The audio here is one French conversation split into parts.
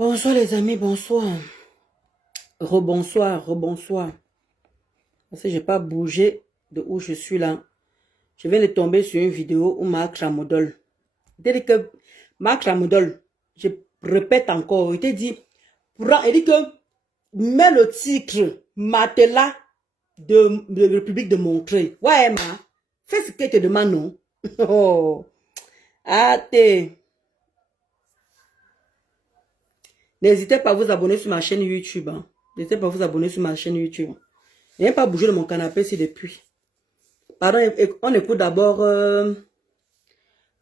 Bonsoir les amis, bonsoir. Rebonsoir, rebonsoir. Parce que j'ai pas bougé de où je suis là. Je viens de tomber sur une vidéo où Marc Chamodol. Il dit que Marc Chamodol, je répète encore, il te dit, il dit que mets le titre matelas de République de Montreuil. Ouais, Emma, fais ce que te demande, non? Oh, attends. N'hésitez pas à vous abonner sur ma chaîne YouTube. Hein. N'hésitez pas à vous abonner sur ma chaîne YouTube. Je n'ai pas bougé de mon canapé ici depuis. Pardon, on écoute d'abord.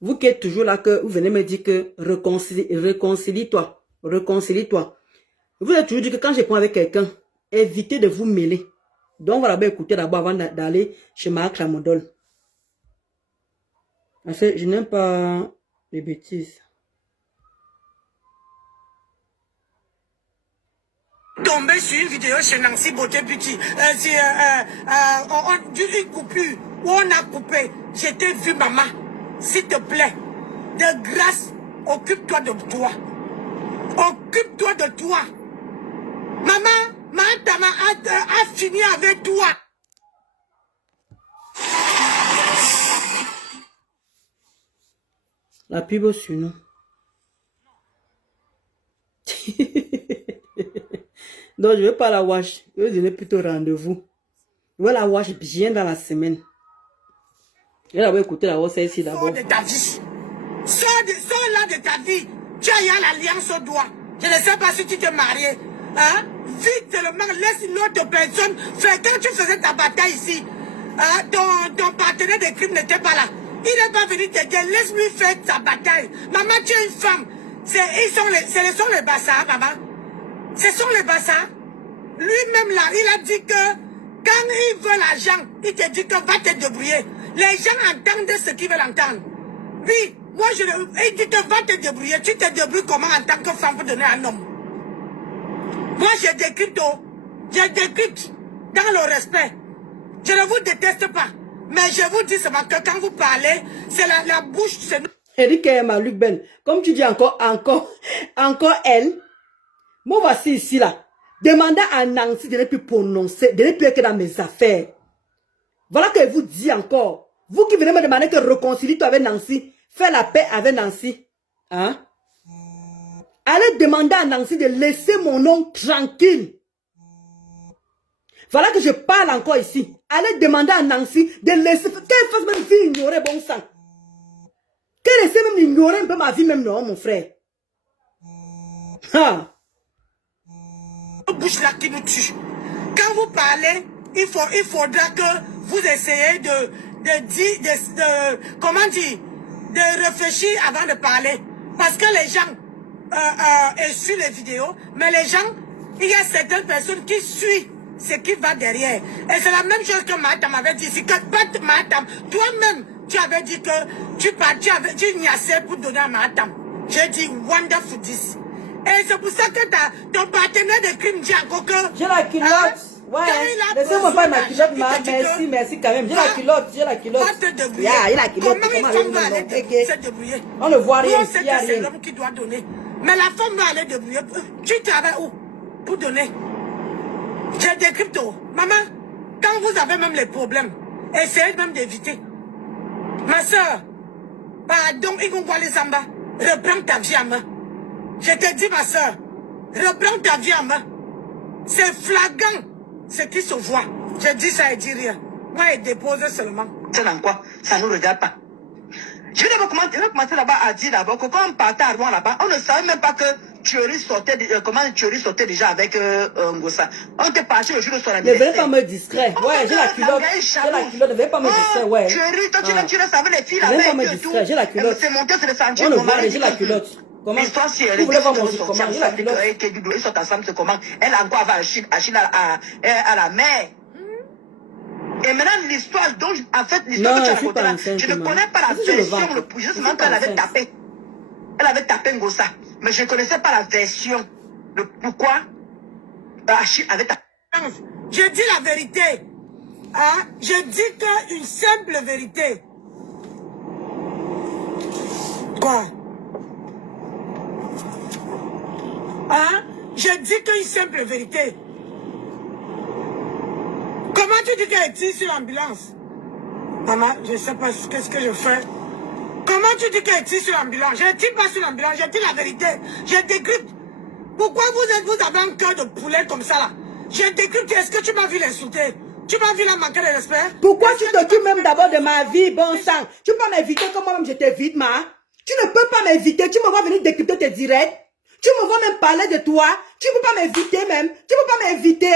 Vous qui êtes toujours là, que vous venez me dire que réconcilie-toi. Réconcilie-toi. Vous avez toujours dit que quand je prends avec quelqu'un, évitez de vous mêler. Donc, voilà, ben écoutez d'abord avant d'aller chez Marc Chamodol. Parce que je n'aime pas les bêtises. Tombé sur une vidéo chez Nancy Beauté Beauty. Une coupure où on a coupé. J'ai vu maman. S'il te plaît, de grâce, occupe-toi de toi. Occupe-toi de toi. Maman a fini avec toi. La pub sur nous. Donc, je ne vais pas la wash. Je vais donner plutôt rendez-vous. Je vais la wash bien dans la semaine. Je vais d'abord écouter la voix ici d'abord. Sors de ta vie. Sors là de ta vie. Tu as l'alliance au doigt. Je ne sais pas si tu t'es marié. Hein? Vite seulement, laisse une autre personne faire. Quand tu faisais ta bataille ici, hein, ton partenaire de crime n'était pas là. Il n'est pas venu t'aider. Laisse-lui faire sa bataille. Maman, tu es une femme. Ce sont les bassards, maman. Ce sont les bassards. Lui-même là, il a dit que quand il veut l'argent, il te dit que va te débrouiller. Les gens entendent ce qu'ils veulent entendre. Oui, moi il dit que va te débrouiller. Tu te débrouilles comment en tant que femme pour donner à un homme? Moi je décrypte, je décrypte dans le respect. Je ne vous déteste pas. Mais je vous dis seulement que quand vous parlez, c'est la bouche, c'est nous. Eric et Luc Ben, comme tu dis encore elle. Moi, voici ici, là. Demandez à Nancy de ne plus prononcer, de ne plus être dans mes affaires. Voilà que je vous dis encore. Vous qui venez me demander que réconcilie-toi avec Nancy, fais la paix avec Nancy. Hein? Allez demander à Nancy de laisser mon nom tranquille. Voilà que je parle encore ici. Allez demander à Nancy de laisser... Qu'elle fasse même vie ignorer bon sang. Qu'elle essaie même d'ignorer un peu ma vie même, non, mon frère. Ah. Bouche là qui nous tue. Quand vous parlez, il faudra que vous essayez comment dire, de réfléchir avant de parler. Parce que les gens suivent les vidéos, mais les gens, il y a certaines personnes qui suivent ce qui va derrière. Et c'est la même chose que Matam avait dit. C'est que Matam, toi-même, tu avais dit que tu ignaçais pour donner à Matam. J'ai dit, wonderful this. Et c'est pour ça que ton partenaire de crime dit encore que... J'ai la culotte. Hein? Ouais. Laissez-moi pas ma culotte, merci quand même. J'ai la culotte, j'ai la culotte. Va te débrouiller. Yeah, il a la culotte. Comment une femme va aller se débrouiller? On ne voit rien. On sait que c'est l'homme qui doit donner. Mais la femme va aller débrouiller. Tu travailles où? Pour donner. J'ai des cryptos. Maman, quand vous avez même les problèmes, essayez même d'éviter. Ma soeur, pardon, les Samba, reprends ta vie en main. Je te dis, ma soeur, reprends ta vie en main. C'est flagrant ce qui se voit. Je dis ça et dis rien. Moi, je dépose seulement. C'est dans quoi? Ça ne nous regarde pas. Je vais commencer là-bas à dire d'abord que quand on partait à Rouen là-bas, on ne savait même pas que Thierry sortait, sortait déjà avec Ngossa. On était parti le jour de son anniversaire. Ne venez pas me distraire. Ouais, j'ai la culotte. J'ai la culotte, ne venez pas me distraire, ouais. Thierry, toi, tu restes avec les filles là-bas et tout. J'ai la culotte. C'est monté sur le sentier. On le voit, j'ai la culotte. Comment? L'histoire, si elle vous voulez voir mon comment? J'ai la culotte. ils sortent ensemble, c'est comment? Elle a encore Achille à la mer. Et maintenant, l'histoire dont, en fait, l'histoire que tu as racontée là, je ne connais pas la version, justement qu'elle avait tapé. Elle avait tapé Ngossa. Mais je ne connaissais pas la version. Le pourquoi Achille avait tapé. Je dis la vérité. Hein? Je dis qu'une simple vérité. Quoi? Hein? Je dis qu'une simple vérité. Comment tu dis qu'elle tire sur l'ambulance? Maman, je ne sais pas qu'est-ce que je fais. Comment tu dis qu'elle tire sur l'ambulance? Je ne tire pas sur l'ambulance, je dis la vérité. Je décrypte. Pourquoi vous avez un cœur de poulet comme ça là? Je décrypte, est-ce que tu m'as vu l'insulter? Tu m'as vu la manquer de respect? Pourquoi tu t'occupes même d'abord de ma vie, bon sang? Tu peux pas m'éviter comme moi-même je t'évite, ma? Tu ne peux pas m'éviter, tu me vois venir décrypter tes directs. Tu me vois même parler de toi. Tu ne peux pas m'éviter même. Tu ne peux pas m'éviter.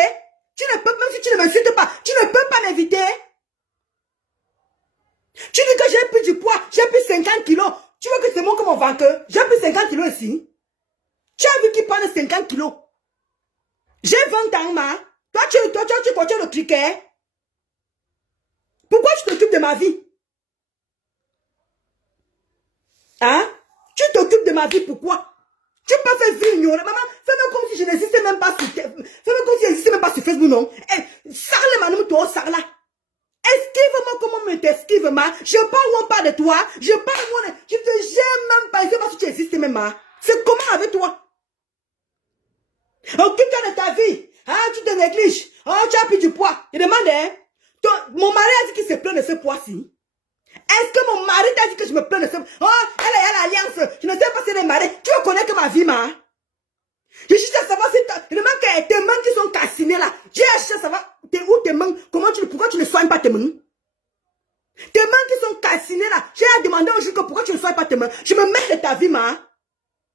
Tu ne peux, même si tu ne m'insultes pas, tu ne peux pas m'éviter. Tu dis que j'ai pris du poids, j'ai pris 50 kilos. Tu veux que c'est moi comme mon vainqueur? J'ai pris 50 kilos ici. Tu as vu qu'il prend 50 kilos. J'ai 20 ans, ma. Toi, tu continues le cricket. Pourquoi tu t'occupes de ma vie? Hein? Tu t'occupes de ma vie, pourquoi? Tu peux faire vie ignorée. Maman, fais-moi comme si je n'existais même pas sur fais-moi comme si je n'existais même pas sur Facebook, non? Eh, sarle madame, toi, sarla. Esquive-moi comment me t'esquive, ma. Je parle ou pas de toi. Je parle moi. Je te j'aime même pas. Je sais pas si tu existes même, ma. C'est comment avec toi? Occupe-toi de ta vie. Ah, tu te négliges. Oh, tu as pris du poids. Je demande, hein? Mon mari a dit qu'il se plaint de ce poids-ci. Est-ce que mon mari t'a dit que je me plains de ce... Oh, elle a l'alliance. Je ne sais pas si elle est mariée. Tu veux connaître que ma vie, ma? Je cherche à savoir si je demande que tes mains qui sont cassinées là. J'ai cherché à savoir où tes mains. Pourquoi tu ne soignes pas tes mains? Tes mains qui sont cassinées là. J'ai demandé au juge pourquoi tu ne soignes pas tes mains. Je me mets de ta vie, ma.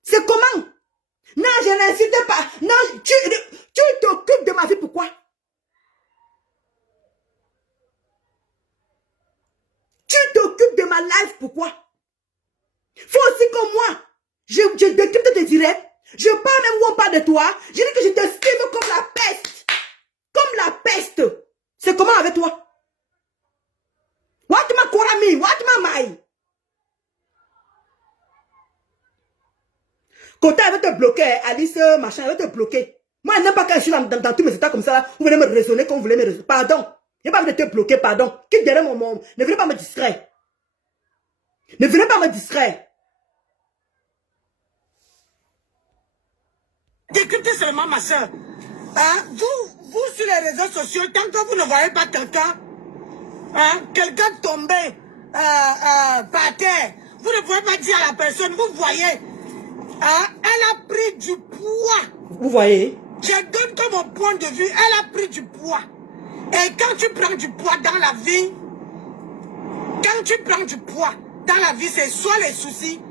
C'est comment? Non, je n'insiste pas. Non, tu t'occupes de ma vie, pourquoi? Tu t'occupes de ma life, pourquoi? Faut aussi comme moi. Je décrypte tes directs. Je parle même ou on parle de toi. Je dis que je t'esquive comme la peste. Comme la peste. C'est comment avec toi? What ma korami? What ma mai? Côté elle va te bloquer, Alice, machin, elle va te bloquer. Moi, elle n'aime pas quand je suis dans tous mes états comme ça, là, vous venez me raisonner comme vous voulez me raisonner. Pardon. Je n'ai pas envie de te bloquer, pardon. Quitte derrière mon monde. Ne venez pas me distraire. Ne venez pas me distraire. Décryptez seulement ma soeur. Hein? Vous sur les réseaux sociaux, tant que vous ne voyez pas quelqu'un, hein, quelqu'un tombé par terre, vous ne pouvez pas dire à la personne, vous voyez, hein, elle a pris du poids. Vous voyez? Je donne comme mon point de vue, elle a pris du poids. Et quand tu prends du poids dans la vie, c'est soit les soucis,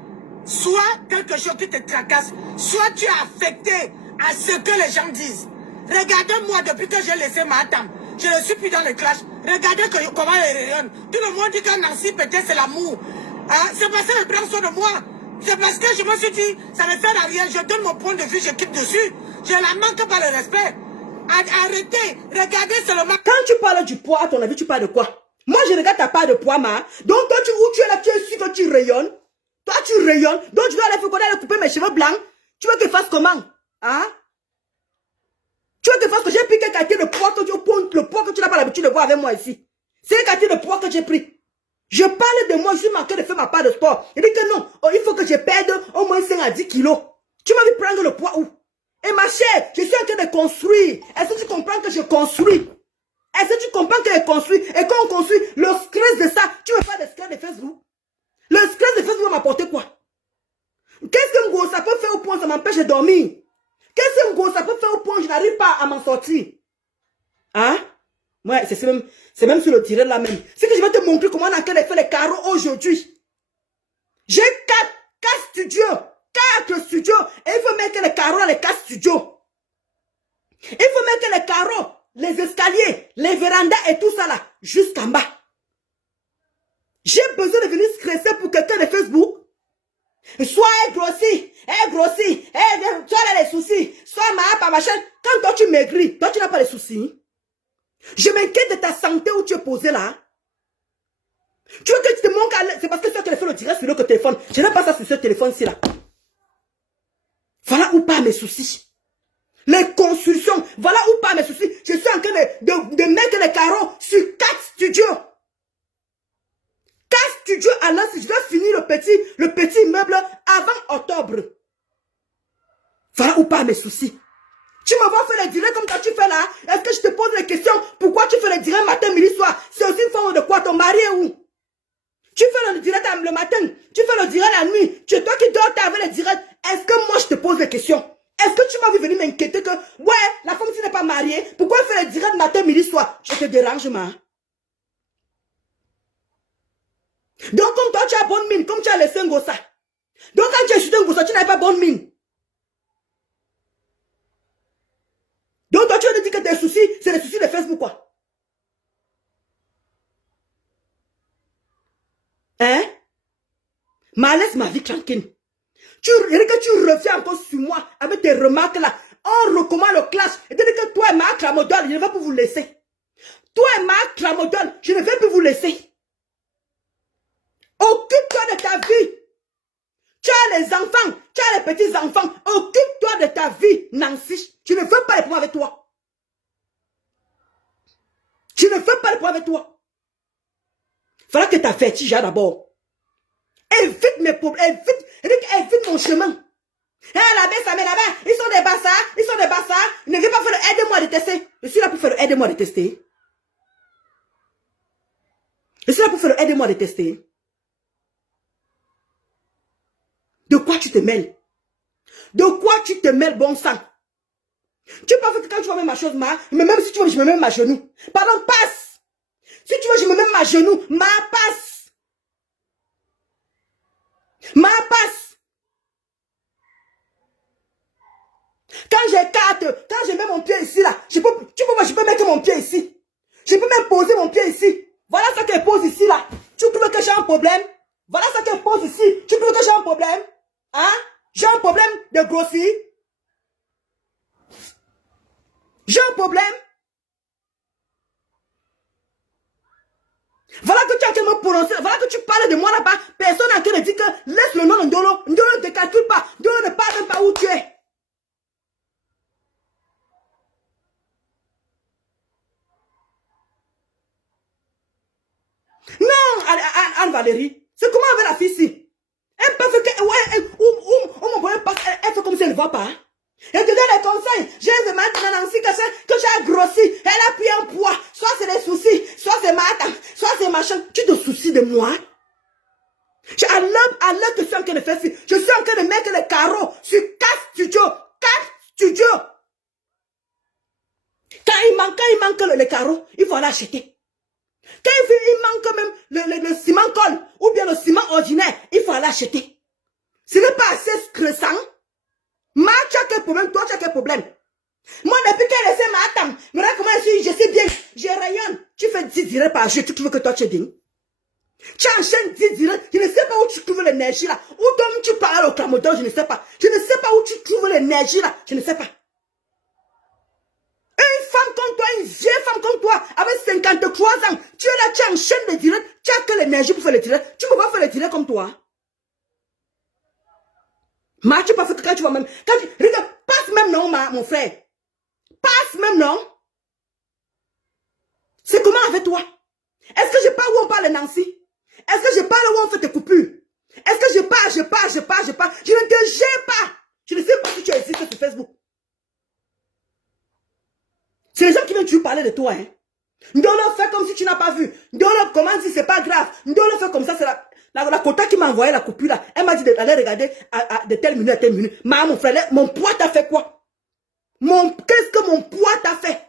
soit quelque chose qui te tracasse, soit tu es affecté à ce que les gens disent. Regardez-moi depuis que j'ai laissé ma tante. Je ne suis plus dans le clash. Regardez comment elle rayonne. Tout le monde dit que Nancy, peut-être c'est l'amour. Hein? C'est parce qu'elle prend soin de moi. C'est parce que je me suis dit, ça ne sert à rien. Je donne mon point de vue, je quitte dessus. Je la manque pas le respect. Arrêtez, regardez seulement. Quand tu parles du poids, à ton avis, tu parles de quoi? Moi, je regarde ta part de poids, ma. Donc, toi, où tu es là, tu es sûr que tu rayonnes. Toi, tu rayonnes. Donc, tu dois aller couper mes cheveux blancs. Tu veux que je fasse comment? Hein? Tu veux que je fasse que j'ai pris quel quartier de poids que le poids que tu n'as pas l'habitude de voir avec moi ici. C'est le quartier de poids que j'ai pris. Je parle de moi, je suis marqué de faire ma part de sport. Il dit que non, oh, il faut que je perde au moins 5 à 10 kilos. Tu m'as vu prendre le poids où? Et ma chère, je suis en train de construire. Est-ce que tu comprends que je construis? Est-ce que tu comprends que je construis? Et quand on construit, le stress de ça, tu veux pas de stress de Facebook? Le stress de Facebook va m'apporter quoi? Qu'est-ce que Ngo, ça peut faire au point, ça m'empêche de dormir? Qu'est-ce que Ngo, ça peut faire au point, je n'arrive pas à m'en sortir? Hein? Ouais, c'est même sur le tiré là même. C'est que je vais te montrer comment on a fait les carreaux aujourd'hui. J'ai 4 studios. 4 studios. Et il faut mettre les carreaux dans les 4 studios. Il faut mettre les carreaux, les escaliers, les vérandas et tout ça là, jusqu'en bas. J'ai besoin de venir stresser pour quelqu'un de Facebook. Soit elle grossit, tu as les soucis, soit ma machin. Quand toi tu maigris, toi tu n'as pas les soucis. Je m'inquiète de ta santé où tu es posé là. Tu veux que tu te montres, c'est parce que ce téléphone le direct sur le téléphone. Je n'ai pas ça sur ce téléphone-ci là. Voilà où part mes soucis. Les constructions, voilà où part mes soucis. Je suis en train de mettre les carreaux sur 4 studios. 4 studios à l'an, je dois finir le petit immeuble avant octobre. Voilà ou pas mes soucis. Tu m'envoies faire les directs comme ça tu fais là. Est-ce que je te pose les questions? Pourquoi tu fais les directs matin, midi, soir? C'est aussi une forme de quoi? Ton mari est où? Tu fais le direct le matin. Tu fais le direct la nuit. Tu es toi qui dors avec les directs. Est-ce que moi je te pose des questions? Est-ce que tu m'as vu venir m'inquiéter que, ouais, la femme qui n'est pas mariée, pourquoi elle fait les directs matin, midi, soir? Je te dérange, ma. Donc, comme toi, tu as bonne mine, comme tu as laissé un gossa. Donc, quand tu as chuté un gossa, tu n'as pas bonne mine. Donc, toi, tu vas te dire que tes soucis, c'est les soucis de Facebook, quoi. Hein? Ma laisse ma vie tranquille. Tu reviens encore sur moi avec tes remarques là. On recommande le clash. Et tu dis que toi et Marc Ramodol, je ne vais plus vous laisser. Toi et Marc Ramodol, je ne vais plus vous laisser. Occupe-toi de ta vie. Tu as les enfants, tu as les petits-enfants. Occupe-toi de ta vie, Nancy. Je ne veux pas les problèmes avec toi. Je ne veux pas les problèmes avec toi. Il faudra que tu avertis d'abord. Évite mes problèmes, évite mon chemin. Là-bas, ça met là-bas. Ils sont des bassards, Ne viens pas faire le aide-moi à tester. Je suis là pour faire le aide-moi à tester. De quoi tu te mêles? Bon sang? Tu peux pas faire que quand tu vas mettre ma chose, mais même si tu veux, je me mets ma genou. Pardon, passe. Si tu veux, je me mets ma genou. Passe. Passe. Quand je mets mon pied ici, là, je peux mettre mon pied ici. Je peux même poser mon pied ici. Voilà ce qu'elle pose ici, là. Tu trouves que j'ai un problème? Voilà ce qu'elle pose ici. Tu trouves que j'ai un problème? Hein? J'ai un problème de grossir? J'ai un problème? Voilà que tu as me prononcer, voilà que tu parles de moi là-bas. Personne n'a qu'à dire que laisse le nom Ndolo. Ndolo ne te calcule pas. Ndolo ne parle même pas où tu es. Non, Anne-Valérie, c'est comment avec la fille ici? Elle peut faire que, ouais, mon bonheur passe, elle fait comme si elle ne va pas. Elle te donne des conseils. J'ai de maintenant Nancy que j'ai grossi. Elle a pris un poids. Soit c'est des soucis, soit c'est matin, soit c'est machin. Tu te soucies de moi? À l'heure que je suis en train de faire ci, je suis en train de mettre les carreaux sur 4 studios. 4 studios. Quand il manque les carreaux, il faut aller acheter. Quand il manque même le ciment colle ou bien le ciment ordinaire, il faut aller acheter. Ce n'est pas assez stressant. Ma, tu as quel problème? Toi, tu as quel problème? Moi, depuis qu'elle essaie ma tante, mais là, comment je suis bien, je rayonne. Tu fais 10 directs par jour, tu trouves que toi, tu es bien? Tu enchaînes 10 directs, je ne sais pas où tu trouves l'énergie là. Où donc tu parles au clamodon, je ne sais pas. Je ne sais pas où tu trouves l'énergie là, je ne sais pas. Une femme comme toi, une vieille femme comme toi, avec 53 ans, tu es là, tu enchaînes les directs, tu as que l'énergie pour faire les directs. Tu ne peux pas faire les directs comme toi. Ma, tu peux pas faire que quand tu vas même. Regarde, passe même non, mon frère. Passe même non. C'est comment avec toi? Est-ce que je parle où on parle de Nancy? Est-ce que je parle où on fait tes coupures? Est-ce que je parle? Je ne te gère pas. Je ne sais pas si tu existes sur Facebook. C'est les gens qui viennent toujours parler de toi, hein. Ndolo fait comme si tu n'as pas vu. Ndolo comment si c'est pas grave. Ndolo fait comme ça, c'est la quota qui m'a envoyé la coupure là. Elle m'a dit d'aller regarder de telle minute à telle minute. Mon frère, mon poids t'a fait quoi? Qu'est-ce que mon poids t'a fait?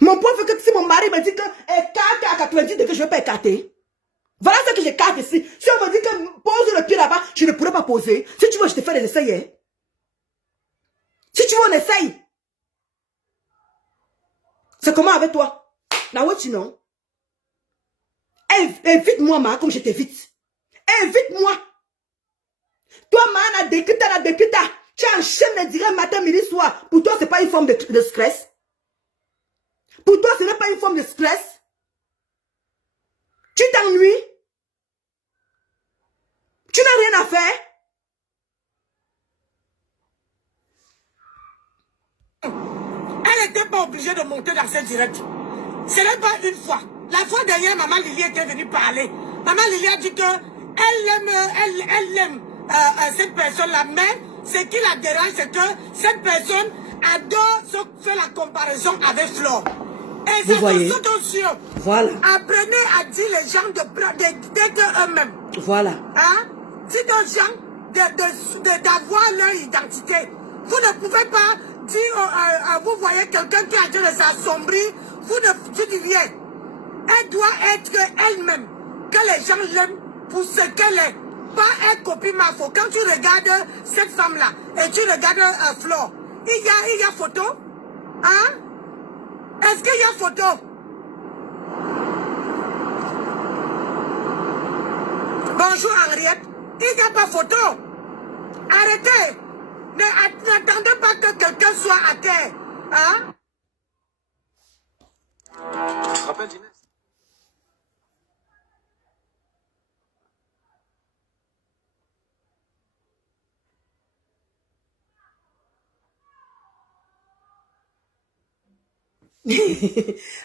Mon poids fait que si mon mari me dit que écarte à 90 degrés, je ne vais pas écarter. Voilà ce que j'écarte ici. Si on me dit que pose le pied là-bas, je ne pourrais pas poser. Si tu veux, je te fais des essais. Hein? Si tu veux, on essaye. C'est comment avec toi? Là où tu non? Évite-moi, ma, comme je t'évite. Évite-moi. Toi, ma, la décrita. Tu enchaînes les directs matin, midi, soir. Pour toi, ce n'est pas une forme de stress. Pour toi, ce n'est pas une forme de stress. Tu t'ennuies. Tu n'as rien à faire. Elle n'était pas obligée de monter dans ce direct. Ce n'est pas une fois. La fois dernière, maman Lily était venue parler. Maman Lily a dit que elle aime cette personne-là, mais ce qui la dérange, c'est que cette personne adore faire la comparaison avec Flore. Et Vous voyez? c'est attention. Voilà. Apprenez à dire les gens d'être eux-mêmes. Voilà. Hein? Dites aux gens d'avoir leur identité. Vous ne pouvez pas dire, vous voyez quelqu'un qui est en train de s'assombrir, vous dites rien. Elle doit être elle-même. Que les gens l'aiment pour ce qu'elle est. Pas elle copie ma faute. Quand tu regardes cette femme-là et tu regardes Flore, il y a photo? Hein? Est-ce qu'il y a photo? Bonjour Henriette. Il n'y a pas photo. Arrêtez. N'attendez pas que quelqu'un soit à terre. Hein? Tu te rappelles, Inès?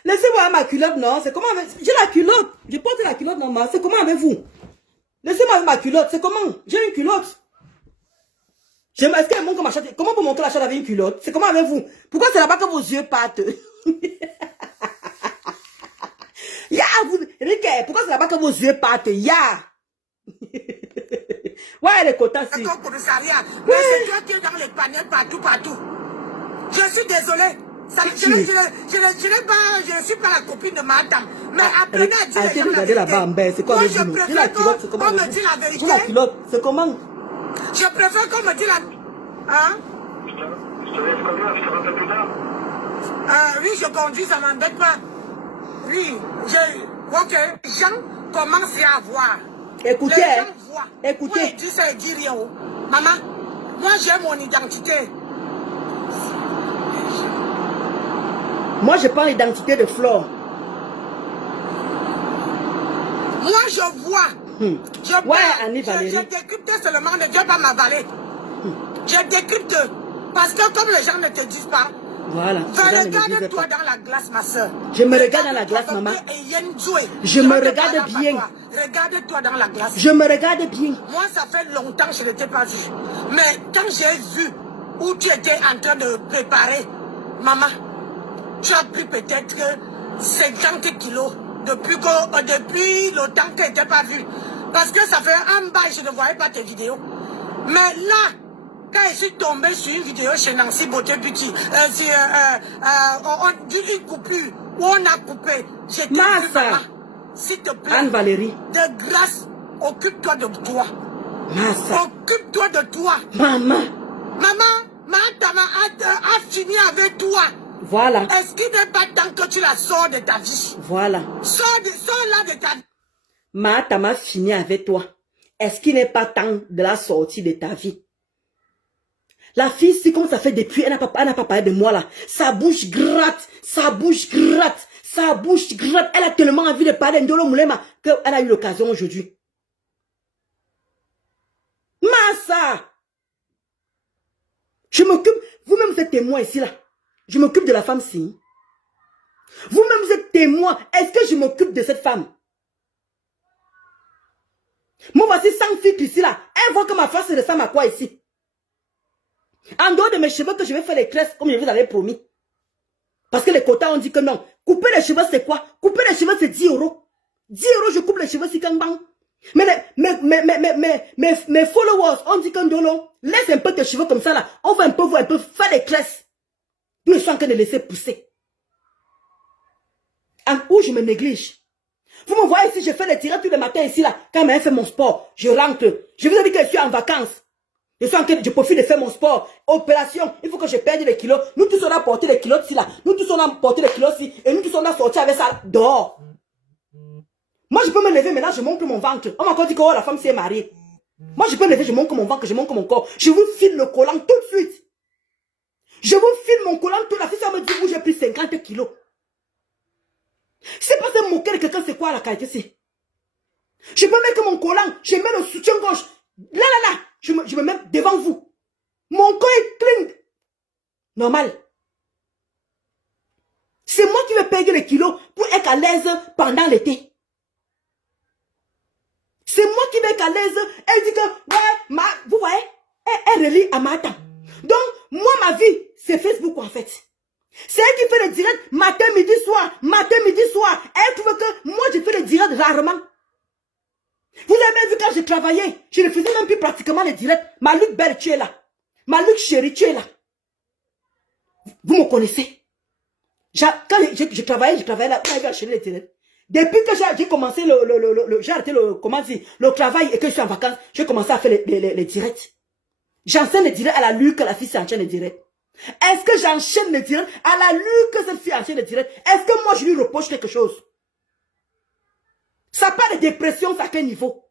Laissez voir ma culotte, non? C'est comment avec... J'ai la culotte. Je porte la culotte normale. C'est comment avec vous? Laissez-moi avec ma culotte. C'est comment? J'ai une culotte. Est-ce qu'elle montre ma chatte? Comment pour montrer la chatte avec une culotte? C'est comment avec vous? Pourquoi c'est là-bas que vos yeux partent? Ya, vous... Rick, pourquoi c'est là-bas que vos yeux partent? Ya. Ouais, les quotas, si. Mais c'est toi qui es dans les paniers partout. Je suis désolée. Je ne suis pas la copine de madame. Mais apprenez à dire arrêtez de regarder là-bas en bas. C'est quoi avec vous? J'ai la culotte, c'est comment? On me dit la vérité. J'ai la culotte, c'est comment? Je préfère qu'on me dise la... Hein? Je te laisse conduire, je te rappelle plus tard. Oui, je conduis, ça m'embête pas. Oui, ok. Les gens commencent à voir. Écoutez, les gens voient. écoutez. Oui, dis ça et dis rien. Maman, moi j'ai mon identité. Moi, je prends l'identité de Flore. Moi, je vois. Ouais, Annie Valérie. Je décrypte seulement, ne dois pas m'avaler. Je décrypte. Parce que comme les gens ne te disent pas, voilà. regarde-toi dans la glace, ma soeur. Je me regarde dans la glace, maman. Je me regarde bien. Regarde-toi dans la glace. Je me regarde bien. Moi, ça fait longtemps que je ne t'ai pas vu. Mais quand j'ai vu où tu étais en train de préparer, maman, tu as pris peut-être 50 kilos depuis le temps que tu n'étais pas vu. Parce que ça fait un bail, je ne voyais pas tes vidéos. Mais là, quand je suis tombée sur une vidéo chez Nancy Beauté Petit, on dit une coupure, où on a coupé. J'ai dit, maman, s'il te plaît, Anne Valérie, de grâce, occupe-toi de toi. Massa. Occupe-toi de toi. Maman. Maman, Madame a fini avec toi. Voilà. Est-ce qu'il n'est pas temps que tu la sors de ta vie? Voilà. Sors-la de ta vie. Madame fini avec toi. Est-ce qu'il n'est pas temps de la sortir de ta vie? La fille, c'est comme ça fait depuis, elle n'a pas parlé de moi là. Sa bouche gratte, sa bouche gratte, sa bouche gratte. Elle a tellement envie de parler de Moulema qu'elle a eu l'occasion aujourd'hui. Massa! Je m'occupe, vous-même vous êtes témoin ici là. Je m'occupe de la femme-ci. Vous-même vous êtes témoin. Est-ce que je m'occupe de cette femme? Moi voici 100 filtres ici là. Elle voit que ma face ressemble à quoi ici? En dehors de mes cheveux que je vais faire les tresses comme je vous avais promis. Parce que les quotas ont dit que non. Couper les cheveux c'est quoi? Couper les cheveux c'est 10 €. 10 € je coupe les cheveux c'est qu'un bang. Mais mes followers ont dit que non, laisse un peu tes cheveux comme ça là. On va un peu faire les tresses. Nous sommes en train de laisser pousser. Où je me néglige. Vous me voyez ici, je fais les tirades tous les matins ici là. Quand je fais mon sport, je rentre. Je vous ai dit que je suis en vacances. Je profite de faire mon sport. Opération, il faut que je perde les kilos. Nous tous on a porté les kilos ici là. Nous tous on a porté les kilos ici. Et nous tous on a sorti avec ça dehors. Moi je peux me lever maintenant, je montre mon ventre. On m'a encore dit que oh, la femme s'est mariée. Moi je peux me lever, je montre mon ventre, je montre mon corps. Je vous file le collant tout de suite. Je vous file mon collant tout. La fille ça me dit où j'ai pris 50 kilos. C'est pas de moquer de quelqu'un, c'est quoi la qualité c'est? Je peux mettre mon collant, je mets le soutien gauche. Là. Je me mets devant vous. Mon corps est clean. Normal. C'est moi qui vais perdre les kilos pour être à l'aise pendant l'été. C'est moi qui vais être à l'aise. Elle dit que, ouais, vous voyez, elle relie à Matam. Donc, moi, ma vie, c'est Facebook en fait. C'est elle qui fait le direct matin, midi, soir. Matin, midi, soir. Elle trouve que moi, je fais le direct rarement. Vous avez même vu quand je travaillais, je ne faisais même plus pratiquement les directs. Malouk Belle, tu es là. Malouk Chéri, tu es là. Vous me connaissez. Quand je travaillais là, on avait acheté les directs. Depuis que j'ai commencé j'ai arrêté le travail et que je suis en vacances, j'ai commencé à faire les directs. J'enseigne les directs à la Luc que la fille s'enchaîne les directs. Est-ce que j'enchaîne les directs à la Luc que cette fille enchaîne les directs? Est-ce que moi je lui reproche quelque chose? Ça part de dépression, ça à quel niveau?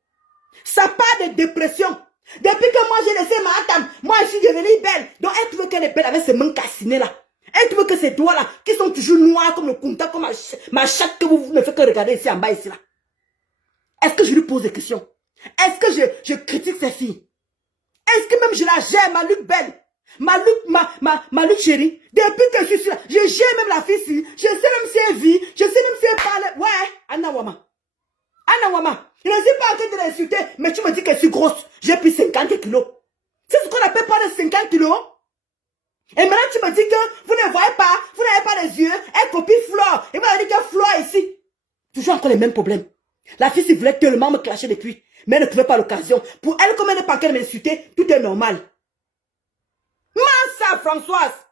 Ça part de dépression. Depuis que moi j'ai laissé ma Matam, moi je suis devenue belle. Donc elle trouve qu'elle est belle avec ses mains cassinées là. Elle trouve que ces doigts là, qui sont toujours noirs comme le kunta, comme ma chatte que vous ne faites que regarder ici en bas ici là. Est-ce que je lui pose des questions? Est-ce que je critique ces filles? Est-ce que même je la gère, ma Luc belle? Ma Luc chérie? Depuis que je suis là, je gère même la fille ici. Je sais même si elle vit, je sais même si elle parle. Ouais, Anna Wama. Anna Wama, je ne suis pas en train de l'insulter, mais tu me dis que je suis grosse. J'ai pris 50 kilos. C'est ce qu'on appelle pas de 50 kilos. Et maintenant tu me dis que vous ne voyez pas, vous n'avez pas les yeux, elle copie Flore. Et vous avez dit que Flore est ici. Toujours encore les mêmes problèmes. La fille voulait tellement me clasher depuis, mais elle ne trouvait pas l'occasion. Pour elle, comme elle n'est pas qu'elle m'insulter, tout est normal. Massa Françoise.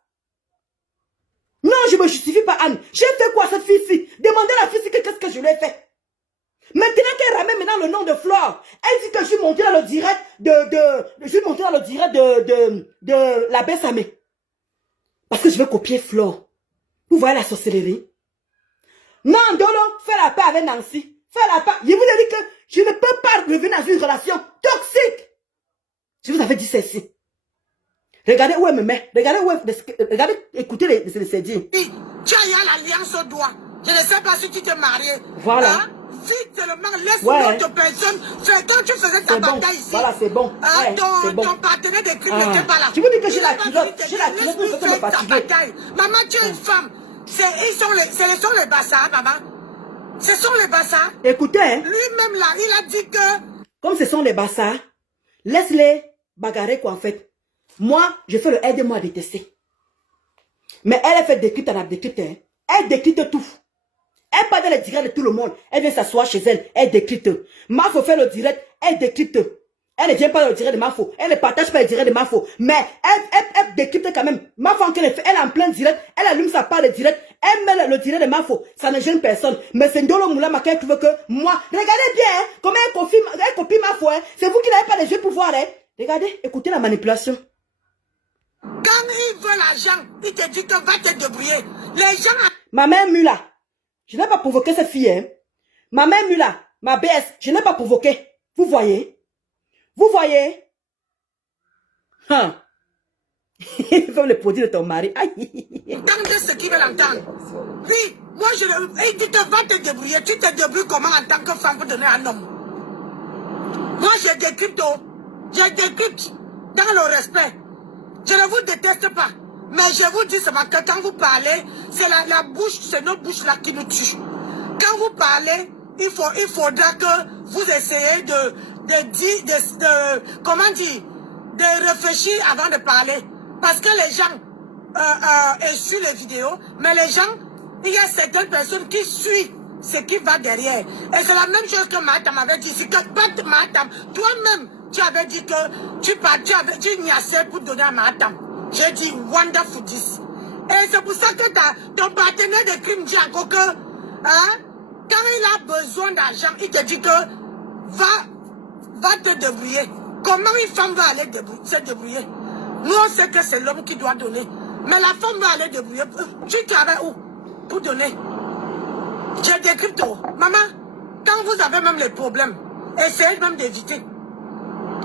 Non, je ne me justifie pas, Anne. J'ai fait quoi cette fille-ci? Demandez à la fille-ci qu'est-ce que je lui ai fait. Maintenant qu'elle ramène maintenant le nom de Flore, elle dit que je suis montée dans le direct de la Bessamé. Parce que je vais copier Flore. Vous voyez la sorcellerie? Non, Dolo, fais la paix avec Nancy. Fais la paix. Je vous ai dit que je ne peux pas revenir dans une relation toxique. Je vous avais dit ceci. Regardez où elle me met. Regardez où elle... Regardez, écoutez les dires. Tu as l'alliance au doigt. Je ne sais pas si tu t'es marié. Voilà. Hein? Vite seulement, laisse une autre personne faire quand tu faisais ta bataille ici. Voilà, c'est bon. Hein? Ouais, Ton partenaire de crime n'était pas là. Je vous dis que j'ai la culotte. J'ai la culotte pour me fatiguer. Maman, tu es une femme. Ce sont les bassards, maman. Ce sont les bassards. Écoutez, hein. Lui-même là, il a dit que... Comme ce sont les bassards, laisse-les bagarrer quoi en fait. Moi, je fais le aide-moi à détester. Mais elle fait décrypte, elle a décrypte. Hein. Elle décrypte tout. Elle parle dans le direct de tout le monde. Elle vient s'asseoir chez elle. Elle décrypte. Mafo fait le direct. Elle décrypte. Elle ne vient pas dans le direct de Mafo. Elle ne partage pas le direct de Mafo. Mais elle décrypte quand même. Mafo, elle est en plein direct. Elle allume sa part de direct. Elle met le direct de Mafo. Ça ne gêne personne. Mais c'est Ndolo Moulama qui trouve que moi. Regardez bien hein, comment elle copie Mafo. Hein. C'est vous qui n'avez pas les yeux pour voir. Hein. Regardez, écoutez la manipulation. Quand il veut l'argent, il te dit que va te débrouiller. Les gens... Ma mère Mula. Je n'ai pas provoqué cette fille, hein. Ma mère Mula, ma BS, je n'ai pas provoqué. Vous voyez? Vous voyez? Hein? Il faut le produit de ton mari. Entendez ce qu'il veut l'entendre. Oui, moi je le... Il dit que va te débrouiller. Tu te débrouilles comment en tant que femme pour donner un homme? Moi je décrypte. Je décrypte dans le respect. Je ne vous déteste pas. Mais je vous dis seulement que quand vous parlez, c'est la bouche, c'est notre bouche là qui nous tue. Quand vous parlez, il faudra que vous essayez comment dire, de réfléchir avant de parler. Parce que les gens suivent les vidéos, mais les gens, il y a certaines personnes qui suivent ce qui va derrière. Et c'est la même chose que Matam avait dit. C'est que Matam, toi-même, tu avais dit que tu niassais pour donner à Matam. J'ai dit wonderful this. Et c'est pour ça que ton partenaire de crime dit encore que hein, quand il a besoin d'argent, il te dit que va te débrouiller. Comment une femme va aller se débrouiller? Nous on sait que c'est l'homme qui doit donner. Mais la femme va aller débrouiller. Tu travailles où pour donner? J'ai décrypté. Maman, quand vous avez même les problèmes, essayez même d'éviter.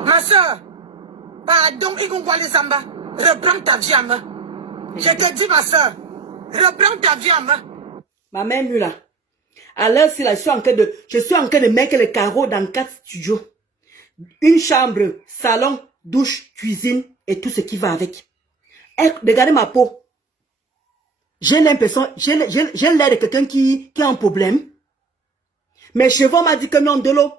Ma soeur, pardon, Igongwale Zamba. Reprends ta vie en main. Je te dis, ma soeur, reprends ta vie en main. Ma mère Mula. Alors, si là, je suis en train de mettre les carreaux dans 4 studios. Une chambre, salon, douche, cuisine et tout ce qui va avec. Et regardez ma peau. J'ai l'impression, j'ai l'air de quelqu'un qui a un problème. Mes cheveux m'ont dit que non, Ndolo.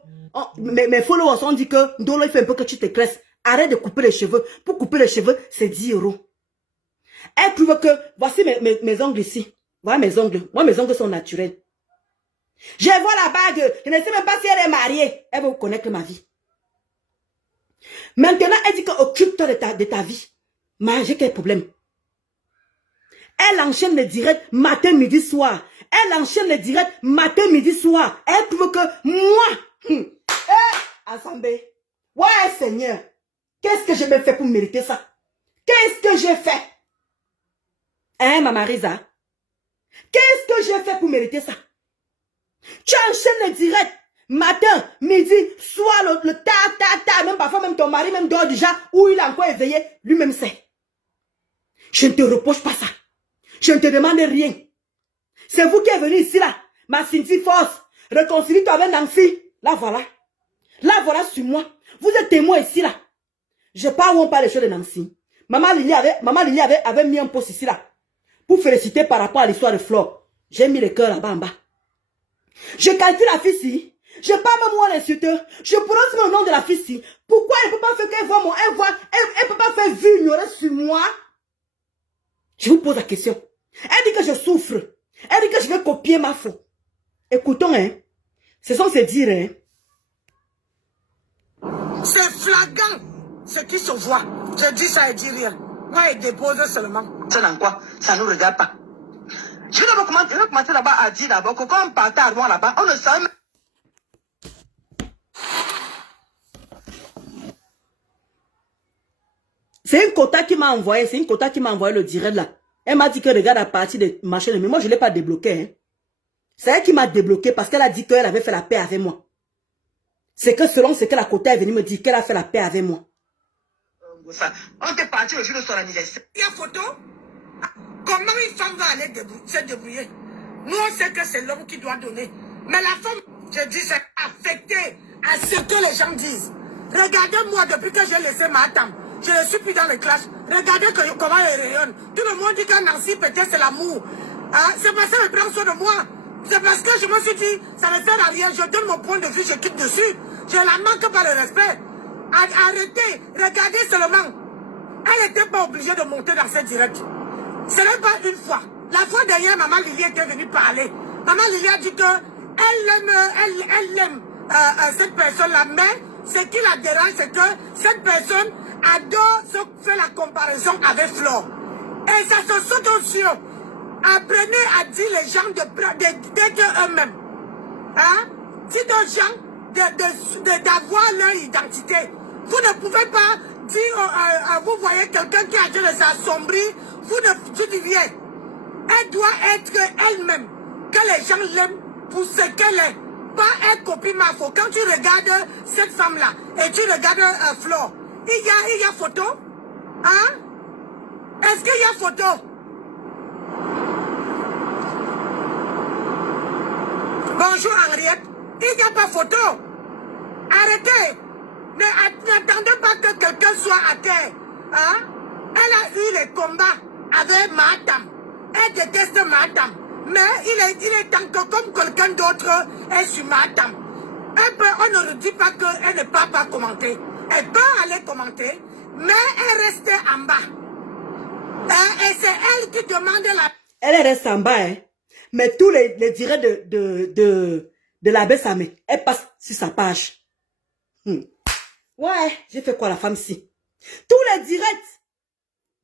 Mes followers ont dit que Ndolo, il fait un peu que tu te cresses. Arrête de couper les cheveux. Pour couper les cheveux, c'est 10 €. Elle trouve que, voici mes ongles ici. Voilà mes ongles. Moi, mes ongles sont naturels. Je vois la bague. Je ne sais même pas si elle est mariée. Elle va vous connaître ma vie. Maintenant, elle dit que occupe-toi de ta vie. Mais j'ai quel problème? Elle enchaîne les directs matin, midi, soir. Elle enchaîne les directs matin, midi, soir. Elle trouve que moi, Assemblée, ouais Seigneur, qu'est-ce que je me fais pour mériter ça? Qu'est-ce que j'ai fait? Hein, Maman Risa? Qu'est-ce que j'ai fait pour mériter ça? Tu enchaînes les directs matin, midi, soir, le ta, même parfois même ton mari même dort déjà, ou il a encore éveillé, lui-même sait. Je ne te reproche pas ça. Je ne te demande rien. C'est vous qui êtes venu ici là. Ma Cynthia Force. Réconcilie-toi avec Nancy. Là voilà. Là voilà sur moi. Vous êtes témoin ici là. Je parle ou on parle les choses de Nancy. Maman Lily avait mis un post ici là. Pour féliciter par rapport à l'histoire de Flore. J'ai mis le cœur là-bas en bas. Je calcule la fille ici. Je parle même moi l'insulteur. Je prononce le nom de la fille ici. Pourquoi elle ne peut pas faire qu'elle voit mon... Elle peut pas faire vue ignorer sur moi? Je vous pose la question. Elle dit que je souffre. Elle dit que je vais copier ma faute. Écoutons, hein. Ce sont ses dires, hein. C'est flagrant ce qui se voit. Je dis ça et dis rien. Moi, il dépose seulement. C'est dans quoi? Ça ne nous regarde pas. Je vais d'abord commencer là-bas à dire d'abord que quand on partait à Rouen là-bas, on ne savait même... C'est une quota qui m'a envoyé. C'est une quota qui m'a envoyé le direct là. Elle m'a dit que regarde à partir de machin. Mais moi, je ne l'ai pas débloqué. Hein. C'est elle qui m'a débloqué parce qu'elle a dit qu'elle avait fait la paix avec moi. C'est que selon ce que la quota est venue me dire, qu'elle a fait la paix avec moi. On était parti le jour de son anniversaire. Il y a photo. Comment une femme va aller se débrouiller? Nous, on sait que c'est l'homme qui doit donner. Mais la femme, je dis, c'est affecté à ce que les gens disent. Regardez-moi, depuis que j'ai laissé ma tante, je ne suis plus dans les clashs. Regardez comment elle rayonne. Tout le monde dit que Nancy, peut-être c'est l'amour. Hein? C'est parce qu'elle prend soin de moi. C'est parce que je me suis dit, ça ne sert à rien. Je donne mon point de vue, je quitte dessus. Je la manque par le respect. Arrêtez, regardez seulement. Elle n'était pas obligée de monter dans cette directe. Ce n'est pas une fois. La fois dernière, Maman Lily était venue parler. Maman Lily a dit que elle aime cette personne-là, mais ce qui la dérange, c'est que cette personne adore faire la comparaison avec Flore. Et ça se saute aux yeux. Apprenez à dire les gens d'être eux-mêmes. Hein? Dites aux gens d'avoir leur identité. Vous ne pouvez pas dire, vous voyez quelqu'un qui a dit de s'assombrir, vous dites rien. Elle doit être elle-même. Que les gens l'aiment pour ce qu'elle est. Pas elle copie ma faute. Quand tu regardes cette femme-là et tu regardes Flore, il y a photo? Hein? Est-ce qu'il y a photo? Bonjour Henriette. Il n'y a pas photo. Arrêtez. N'attendez pas que quelqu'un soit à terre. Hein? Elle a eu les combats avec Matam. Elle déteste Matam. Mais il est temps que comme quelqu'un d'autre est sur Matam. On ne lui dit pas qu'elle ne peut pas commenter. Elle peut aller commenter, mais elle reste en bas. Et c'est elle qui demande la... Elle reste en bas, hein. Mais tous les directs de l'abbé Samé, elle passe sur sa page. Ouais, j'ai fait quoi la femme ici? Tous les directs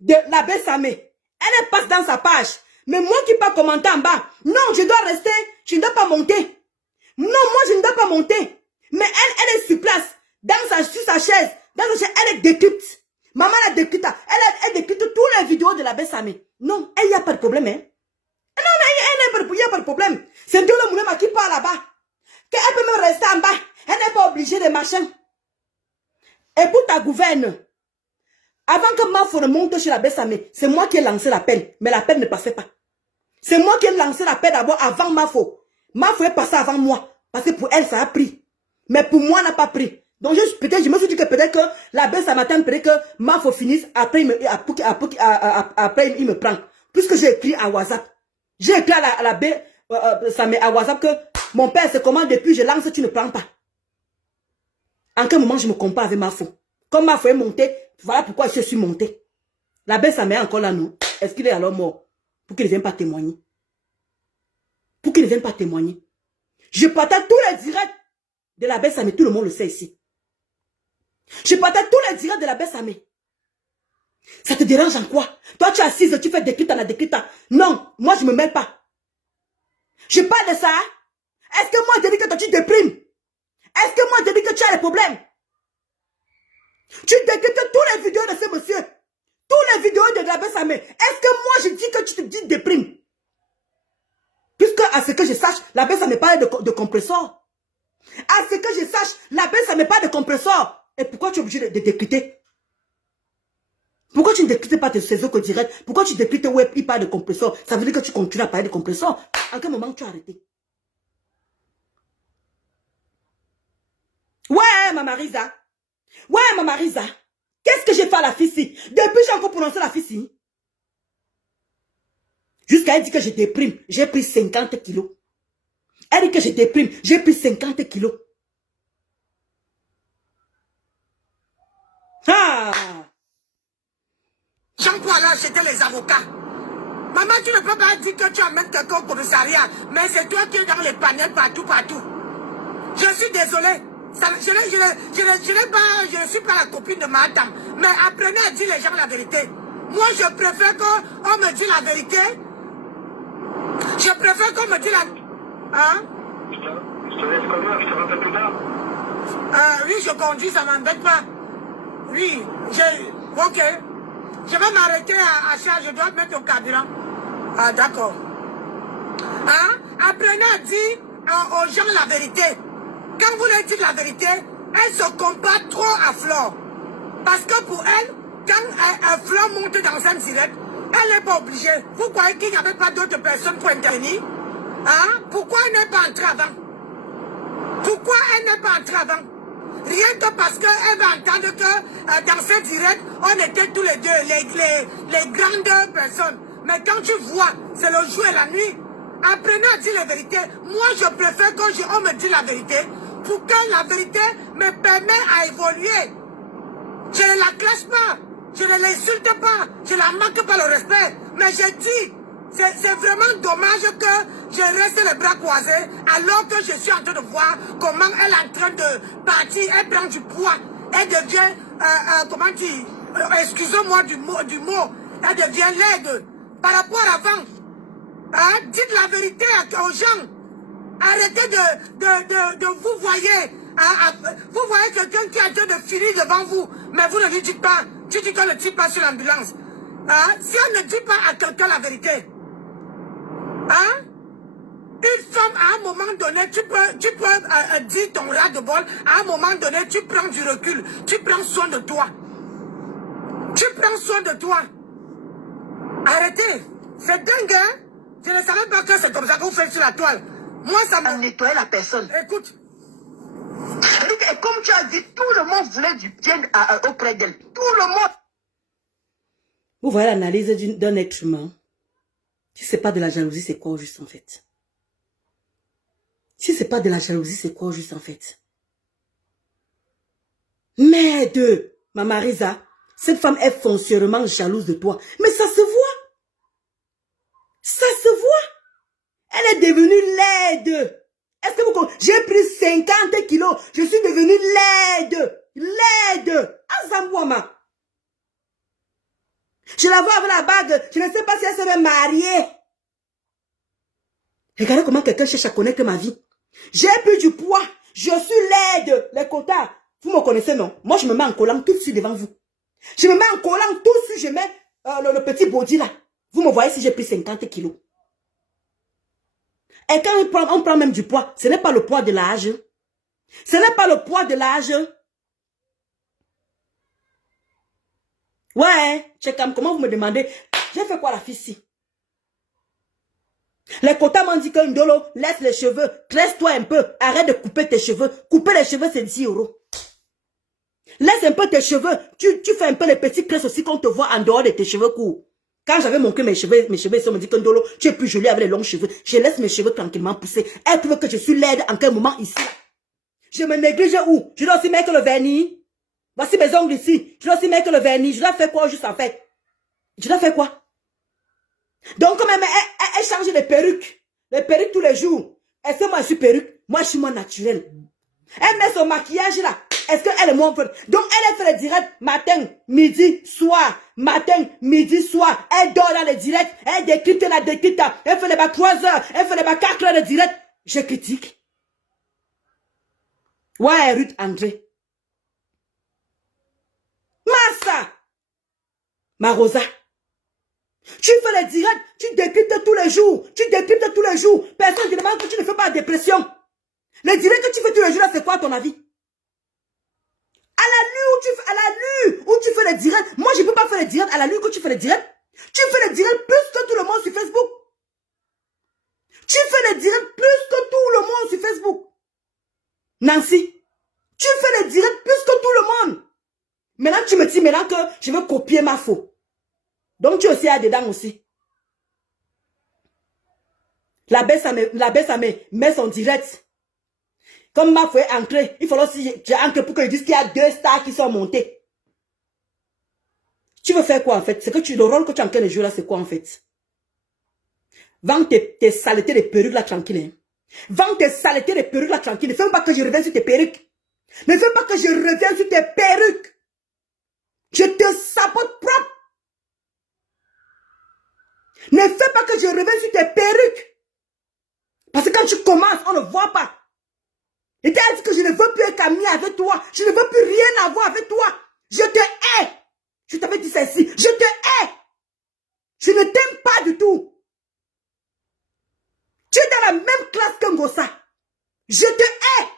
de l'abbé Samé, elle passe dans sa page. Mais moi qui peux commenter en bas, non, je dois rester, je ne dois pas monter. Non, moi je ne dois pas monter. Mais elle est sur place, sur sa chaise, elle décrypte. Maman la décrypte, elle décrypte toutes les vidéos de l'abbé Samé. Non, il n'y a pas de problème, hein. Non, mais il n'y a pas de problème. C'est Dieu le moulin qui parle là-bas. Elle peut même rester en bas. Elle n'est pas obligée de machin. Et pour ta gouverne, avant que Mafo ne monte chez l'abbé Samé, c'est moi qui ai lancé l'appel. Mais l'appel ne passait pas. C'est moi qui ai lancé l'appel d'abord avant Mafo. Mafo est passé avant moi. Parce que pour elle, ça a pris. Mais pour moi, n'a pas pris. Donc je me suis dit que peut-être que l'abbé Samé attend peut-être que Mafo finisse. Après, après, il me prend. Puisque j'ai écrit à WhatsApp. J'ai écrit à l'abbé Samé à WhatsApp que mon père, c'est comment depuis je lance, tu ne prends pas. En quel moment je me compare avec Mafo? Comme ma feuille est montée, voilà pourquoi je suis montée. La belle-mère est encore là, non? Est-ce qu'il est alors mort? Pour qu'il ne vienne pas témoigner. Pour qu'il ne vienne pas témoigner. Je partage tous les directs de la belle-mère, tout le monde le sait ici. Je partage tous les directs de la belle-mère. Ça te dérange en quoi? Toi, tu es assise, tu fais décrita. Non, moi, je ne me mêle pas. Je parle de ça. Est-ce que moi, je te dis que toi, tu déprimes? Est-ce que moi, je te dis que tu as des problèmes? Tu décrites tous les vidéos de ce monsieur. Tous les vidéos de la belle-mère. Est-ce que moi, je dis que tu te dis déprime? Puisque, à ce que je sache, la belle-mère n'est pas de compresseur. À ce que je sache, la belle-mère n'est pas de compresseur. Et pourquoi tu es obligé de décriter? Pourquoi tu ne décrites pas ces autres directs? Pourquoi tu décrites où il parle de compresseur? Ça veut dire que tu continues à parler de compresseur. À quel moment tu as arrêté? Ouais, Maman Risa. Ouais, Maman Risa. Qu'est-ce que j'ai fait à la fille ci? Depuis, j'ai encore prononcé la fille ci. Jusqu'à elle dit que je déprime. J'ai pris 50 kilos. Elle dit que je déprime. J'ai pris 50 kilos. Ah! Jean-Paul a acheté les avocats. Maman, tu ne peux pas dire que tu amènes quelqu'un au commissariat, mais c'est toi qui es dans les panels partout. Je suis désolé. Je ne suis pas la copine de madame, mais apprenez à dire les gens la vérité. Moi, je préfère qu'on me dise la vérité. Je préfère qu'on me dise la... Hein? Je te laisse conduire, je te rappelle plus tard. Oui, je conduis, ça m'embête pas. Oui, ok. Je vais m'arrêter à charge, je dois mettre au carburant. Ah, d'accord. Hein? Apprenez à dire aux gens la vérité. Quand vous leur dites la vérité, elle se compare trop à Flore. Parce que pour elle, quand Flore monte dans un direct, elle n'est pas obligée. Vous croyez qu'il n'y avait pas d'autres personnes pour intervenir? Hein? Pourquoi elle n'est pas entrée avant? Pourquoi elle n'est pas entrée avant? Rien que parce qu'elle va entendre que dans ce direct, on était tous les deux, les grandes personnes. Mais quand tu vois, c'est le jour et la nuit. Apprenez à dire la vérité. Moi, je préfère qu'on me dise la vérité pour que la vérité me permette à évoluer. Je ne la classe pas, je ne l'insulte pas, je ne la manque pas le respect. Mais je dis, c'est vraiment dommage que je reste les bras croisés alors que je suis en train de voir comment elle est en train de partir, elle prend du poids, elle devient, comment dire, excusez-moi du mot, elle devient laide par rapport à avant. Hein? Dites la vérité aux gens. Arrêtez de vous voyez. Vous voyez quelqu'un qui est en train de finir devant vous, mais vous ne lui dites pas. Tu dis qu'on ne tire pas sur l'ambulance. Hein? Si on ne dit pas à quelqu'un la vérité, hein? Une femme, à un moment donné, tu peux dire ton ras de bol, à un moment donné, tu prends du recul, tu prends soin de toi. Tu prends soin de toi. Arrêtez. C'est dingue, hein? Je ne savais pas que c'est comme ça qu'on fait sur la toile. Moi, ça m'a... nettoyer la personne. Écoute. Et comme tu as dit, tout le monde voulait du bien auprès d'elle. Tout le monde. Vous voyez l'analyse d'un être humain. Si c'est pas de la jalousie, c'est quoi juste en fait? Si c'est pas de la jalousie, c'est quoi juste en fait? Merde, Maman Risa, cette femme est foncièrement jalouse de toi. Mais ça se voit. Ça se voit. Elle est devenue laide. Est-ce que vous comprenez? J'ai pris 50 kilos. Je suis devenue laide. Laide. Azambouama. Je la vois avec la bague. Je ne sais pas si elle serait mariée. Regardez comment quelqu'un cherche à connaître ma vie. J'ai pris du poids. Je suis laide. Les quotas. Vous me connaissez, non? Moi, je me mets en collant tout de suite devant vous. Je me mets en collant tout de suite. Je mets le petit body là. Vous me voyez si j'ai pris 50 kilos. Et quand on prend même du poids, ce n'est pas le poids de l'âge. Ce n'est pas le poids de l'âge. Ouais, Tchekam, comment vous me demandez? J'ai fait quoi la fille ci? Les quotas m'ont dit que Ndolo, laisse les cheveux, tresse-toi un peu, arrête de couper tes cheveux. Couper les cheveux, c'est 10 €. Laisse un peu tes cheveux, tu fais un peu les petites tresses aussi qu'on te voit en dehors de tes cheveux courts. Quand j'avais montré mes cheveux, ils me dit que Ndolo, tu es plus jolie avec les longs cheveux. Je laisse mes cheveux tranquillement pousser. Elle trouve que je suis laide en quel moment ici. Je me néglige où? Je dois aussi mettre le vernis. Voici mes ongles ici. Je dois aussi mettre le vernis. Je dois faire quoi juste en fait? Je dois faire quoi? Donc, comme elle change de perruques. Les perruques tous les jours. Est-ce que moi je suis perruque? Moi je suis moins naturelle. Elle met son maquillage là. Est-ce qu'elle est moins... Donc, elle fait les directs matin, midi, soir. Matin, midi, soir. Elle dort dans les directs. Elle décrypte la décrypte. Elle fait les bas 3 heures. Elle fait les bas 4 heures de direct. Je critique. Ouais, Ruth André. Massa. Marosa. Tu fais les directs. Tu décryptes tous les jours. Tu décryptes tous les jours. Personne ne demande que tu ne fais pas de dépression. Les directs que tu fais tous les jours, c'est quoi à ton avis? À la nuit où tu fais les directs. Moi, je ne peux pas faire les directs à la nuit que tu fais les directs. Tu fais les directs plus que tout le monde sur Facebook. Tu fais les directs plus que tout le monde sur Facebook. Nancy, tu fais les directs plus que tout le monde. Maintenant, tu me dis maintenant que je veux copier ma faux. Donc, tu aussi as dedans aussi. La baisse à met son direct. Comme ma foi est ancrée, il faut aussi que j'ancre pour que je dise qu'il y a 2 stars qui sont montées. Tu veux faire quoi en fait? C'est que le rôle que tu es en train de jouer là, c'est quoi en fait? Vends tes saletés de perruques là tranquille. Hein? Vends tes saletés de perruques là tranquille. Ne fais pas que je revienne sur tes perruques. Ne fais pas que je revienne sur tes perruques. Je te sabote propre. Ne fais pas que je revienne sur tes perruques. Parce que quand tu commences, on ne voit pas. Et tu as dit que je ne veux plus être ami avec toi. Je ne veux plus rien avoir avec toi. Je te hais. Je t'avais dit ça ici. Je te hais. Je ne t'aime pas du tout. Tu es dans la même classe que Ngosa. Je te hais.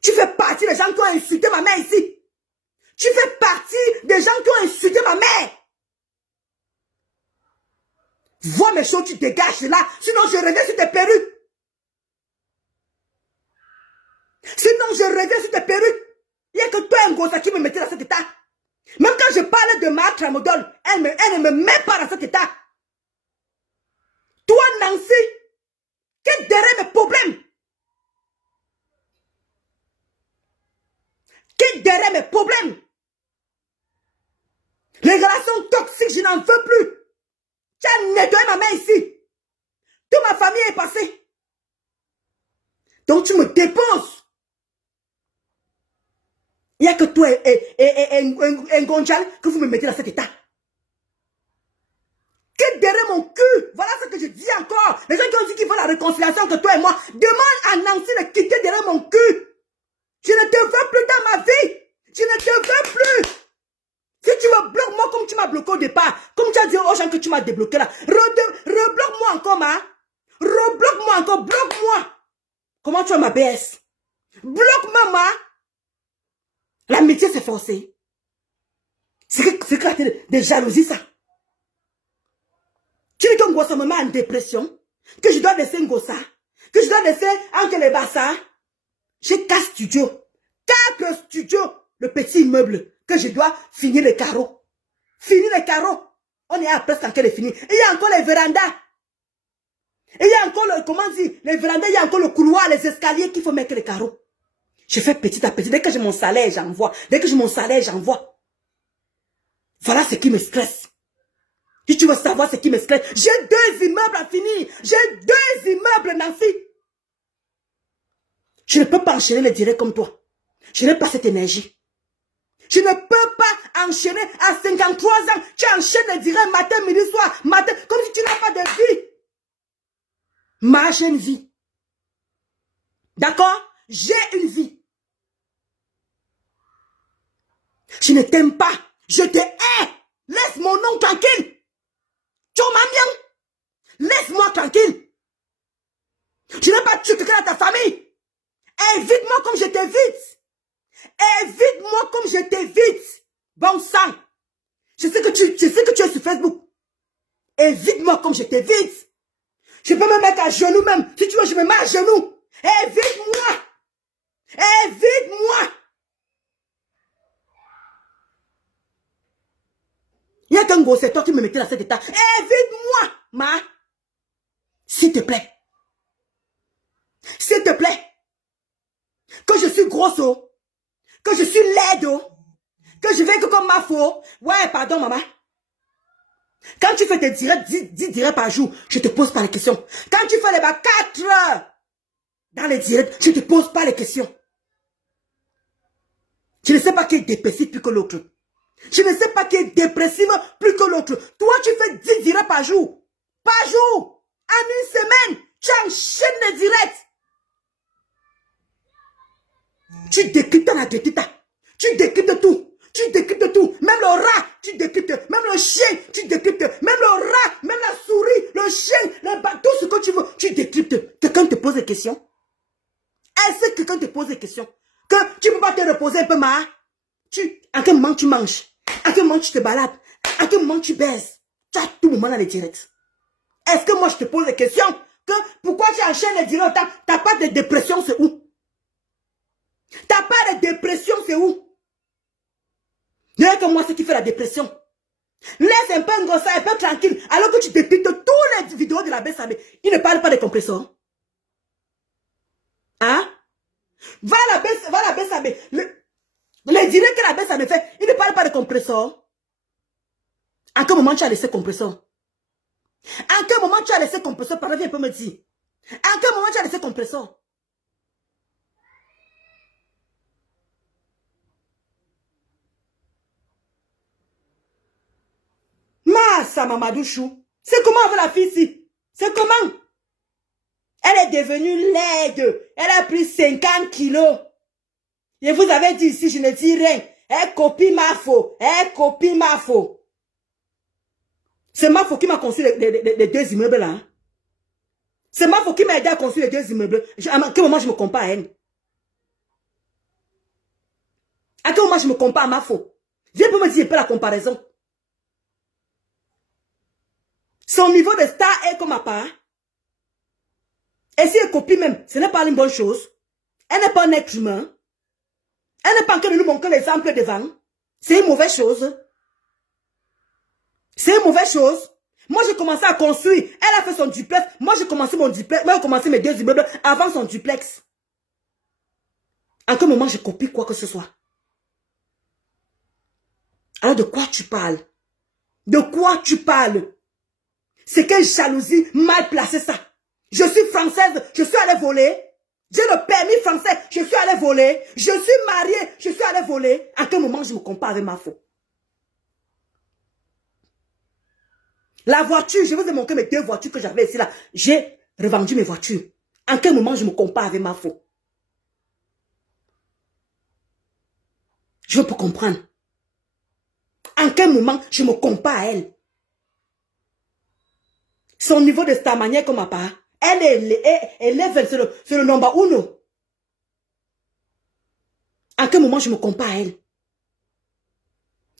Tu fais partie des gens qui ont insulté ma mère ici. Tu fais partie des gens qui ont insulté ma mère. Vois mes choses, tu dégages de là. Sinon, je reviens sur tes perruques. Sinon, je reviens sur tes perruques. Il n'y a que toi, Ngosa, qui me mettait dans cet état. Même quand je parlais de ma tramadol, elle ne me met pas dans cet état. Toi, Nancy, qui est derrière mes problèmes? Qui est derrière mes problèmes? Les relations toxiques, je n'en veux plus. Tu as nettoyé ma main ici. Toute ma famille est passée. Donc tu me dépenses. Il n'y a que toi et Ngonjal que vous me mettez dans cet état. Qui est derrière mon cul? Voilà ce que je dis encore. Les gens qui ont dit qu'ils veulent la réconciliation entre toi et moi, demande à Nancy de quitter derrière mon cul. Je ne te veux plus dans ma vie. Je ne te veux plus. Si tu me bloques moi comme tu m'as bloqué au départ, comme tu as dit aux gens que tu m'as débloqué là, rebloque-moi encore, ma. Rebloque-moi encore, bloque-moi. Comment tu as ma BS? Bloque-moi, ma. L'amitié s'est forcée. C'est que des jalousies, ça. Tu dis que Ngosa me met en dépression, que je dois laisser Ngosa, que je dois laisser Anke les Bassa. J'ai 4 studios. 4 studios. Le petit immeuble que je dois finir les carreaux. Finir les carreaux. On est à presque en train de finir. Et il y a encore les vérandas. Et il y a encore le, comment dire, les vérandas, il y a encore le couloir, les escaliers qu'il faut mettre les carreaux. Je fais petit à petit. Dès que j'ai mon salaire, j'envoie. Dès que j'ai mon salaire, j'envoie. Voilà ce qui me stresse. Si tu veux savoir ce qui me stresse, j'ai 2 immeubles à finir. J'ai 2 immeubles, Nancy. Je ne peux pas enchaîner les directs comme toi. Je n'ai pas cette énergie. Je ne peux pas enchaîner à 53 ans. Tu enchaînes les directs matin, midi, soir, matin, comme si tu n'as pas de vie. Ma j'ai une vie. D'accord? J'ai une vie. Je ne t'aime pas. Je te hais. Laisse mon nom tranquille. Tu m'aimes bien. Laisse-moi tranquille. Je n'ai pas tué quelqu'un dans ta famille. Évite-moi comme je t'évite. Évite-moi comme je t'évite. Bon sang. Je sais que tu es sur Facebook. Évite-moi comme je t'évite. Je peux me mettre à genoux même. Si tu veux, je me mets à genoux. Évite-moi. Évite-moi. Il y a qu'un gros, c'est toi qui me mettais dans cet état. Évite-moi, ma. S'il te plaît. S'il te plaît. Que je suis gros. grosse, oh. Que je suis laide, oh. Que je vais que comme ma faux. Ouais, pardon, maman. Quand tu fais tes directs, 10 directs par jour, je te pose pas les questions. Quand tu fais les 4 heures dans les directs, je te pose pas les questions. Je ne sais pas qui est dépressif plus que l'autre. Je ne sais pas qui est dépressive plus que l'autre. Toi, tu fais 10 directs par jour. Par jour. En une semaine, tu enchaînes les directs. Tu décryptes la détita. Tu décryptes tout. Tu décryptes tout. Même le rat, tu décryptes. Même le chien, tu décryptes. Même le rat, même la souris, le chien, tout ce que tu veux, tu décryptes. Quelqu'un te pose des questions? Est-ce que quelqu'un te pose des questions? Que tu ne peux pas te reposer un peu, ma? À quel moment tu manges? À quel moment tu te balades? À quel moment tu baises? Tu as tout moment dans les directs. Est-ce que moi je te pose des questions? Que pourquoi tu enchaînes les directs? T'as pas de dépression, c'est où? T'as pas de dépression, c'est où? Rien que moi, ce qui fait la dépression. Laisse un peu un gosse, un peu tranquille, alors que tu dépites toutes les vidéos de la Bessabé. Il ne parle pas des compresseurs. Hein? Va la Bessabé. Les directs que la Bessabé fait, il ne parle pas de compresseurs. À quel moment tu as laissé compresseur? À quel moment tu as laissé compresseur? Pardon, viens un peu me dire. À quel moment tu as laissé compresseur? Massa Mamadouchou. C'est comment avec la fille ici? C'est comment? Elle est devenue laide. Elle a pris 50 kilos. Et vous avez dit ici, je ne dis rien. Elle copie ma faux. Elle copie ma faux. C'est ma faux qui m'a construit les 2 immeubles là. Hein? C'est ma faux qui m'a aidé à construire les 2 immeubles. À quel moment je me compare à elle? À quel moment je me compare à ma faux? Viens pour me dire un peu la comparaison. Son niveau de star est comme ma part. Et si elle copie même, ce n'est pas une bonne chose. Elle n'est pas un être humain. Elle n'est pas en train de nous montrer l'exemple devant. C'est une mauvaise chose. C'est une mauvaise chose. Moi, j'ai commencé à construire. Elle a fait son duplex. Moi, j'ai commencé mon duplex. Moi, j'ai commencé mes 2 immeubles avant son duplex. En quel moment je copie quoi que ce soit? Alors, de quoi tu parles? De quoi tu parles? C'est quelle jalousie mal placée ça. Je suis française, je suis allée voler. J'ai le permis français, je suis allée voler. Je suis mariée, je suis allée voler. À quel moment je me compare avec ma faux? La voiture, je vous ai montré mes 2 voitures que j'avais ici là. J'ai revendu mes voitures. À quel moment je me compare avec ma faux? Je veux pas comprendre. En quel moment je me compare à elle? Son niveau de sa manière comme ma part, elle est c'est le number 1. En quel moment je me compare à elle?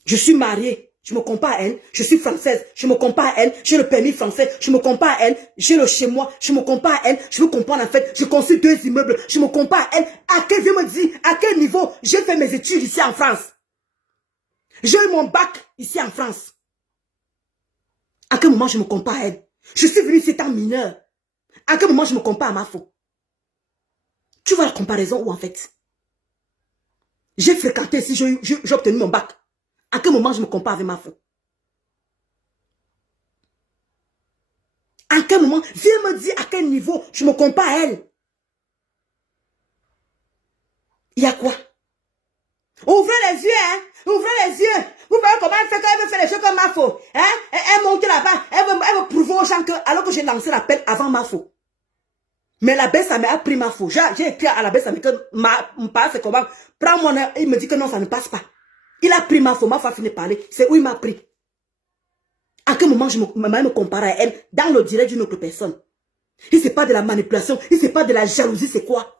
Je suis mariée, je me compare à elle. Je suis française, je me compare à elle. J'ai le permis français, je me compare à elle. J'ai le chez moi, je me compare à elle. Je veux comprendre en fait, je construis 2 immeubles, je me compare à elle. À quel niveau j'ai fait mes études ici en France? J'ai eu mon bac ici en France. À quel moment je me compare à elle? Je suis venue ici étant mineure. À quel moment je me compare à ma faux? Tu vois la comparaison où en fait? J'ai fréquenté ici, j'ai obtenu mon bac. À quel moment je me compare avec ma faux? À quel moment? Viens me dire à quel niveau je me compare à elle. Il y a quoi? Ouvrez les yeux, hein? Ouvrez les yeux. Vous voyez comment elle fait quand elle veut faire les choses comme ma faux? Hein? Elle monte là-bas. Elle veut prouver aux gens que, alors que j'ai lancé l'appel avant ma faux. Mais la baisse, ça m'a pris ma faux. J'ai écrit à la baisse, ça m'a dit que mon père, c'est comment? Prends mon heure. Il me dit que non, ça ne passe pas. Il a pris ma faux. Ma faux a fini de parler. C'est où il m'a pris. À quel moment je me compare à elle dans le direct d'une autre personne? Si c'est pas de la manipulation, si c'est pas de la jalousie, c'est quoi?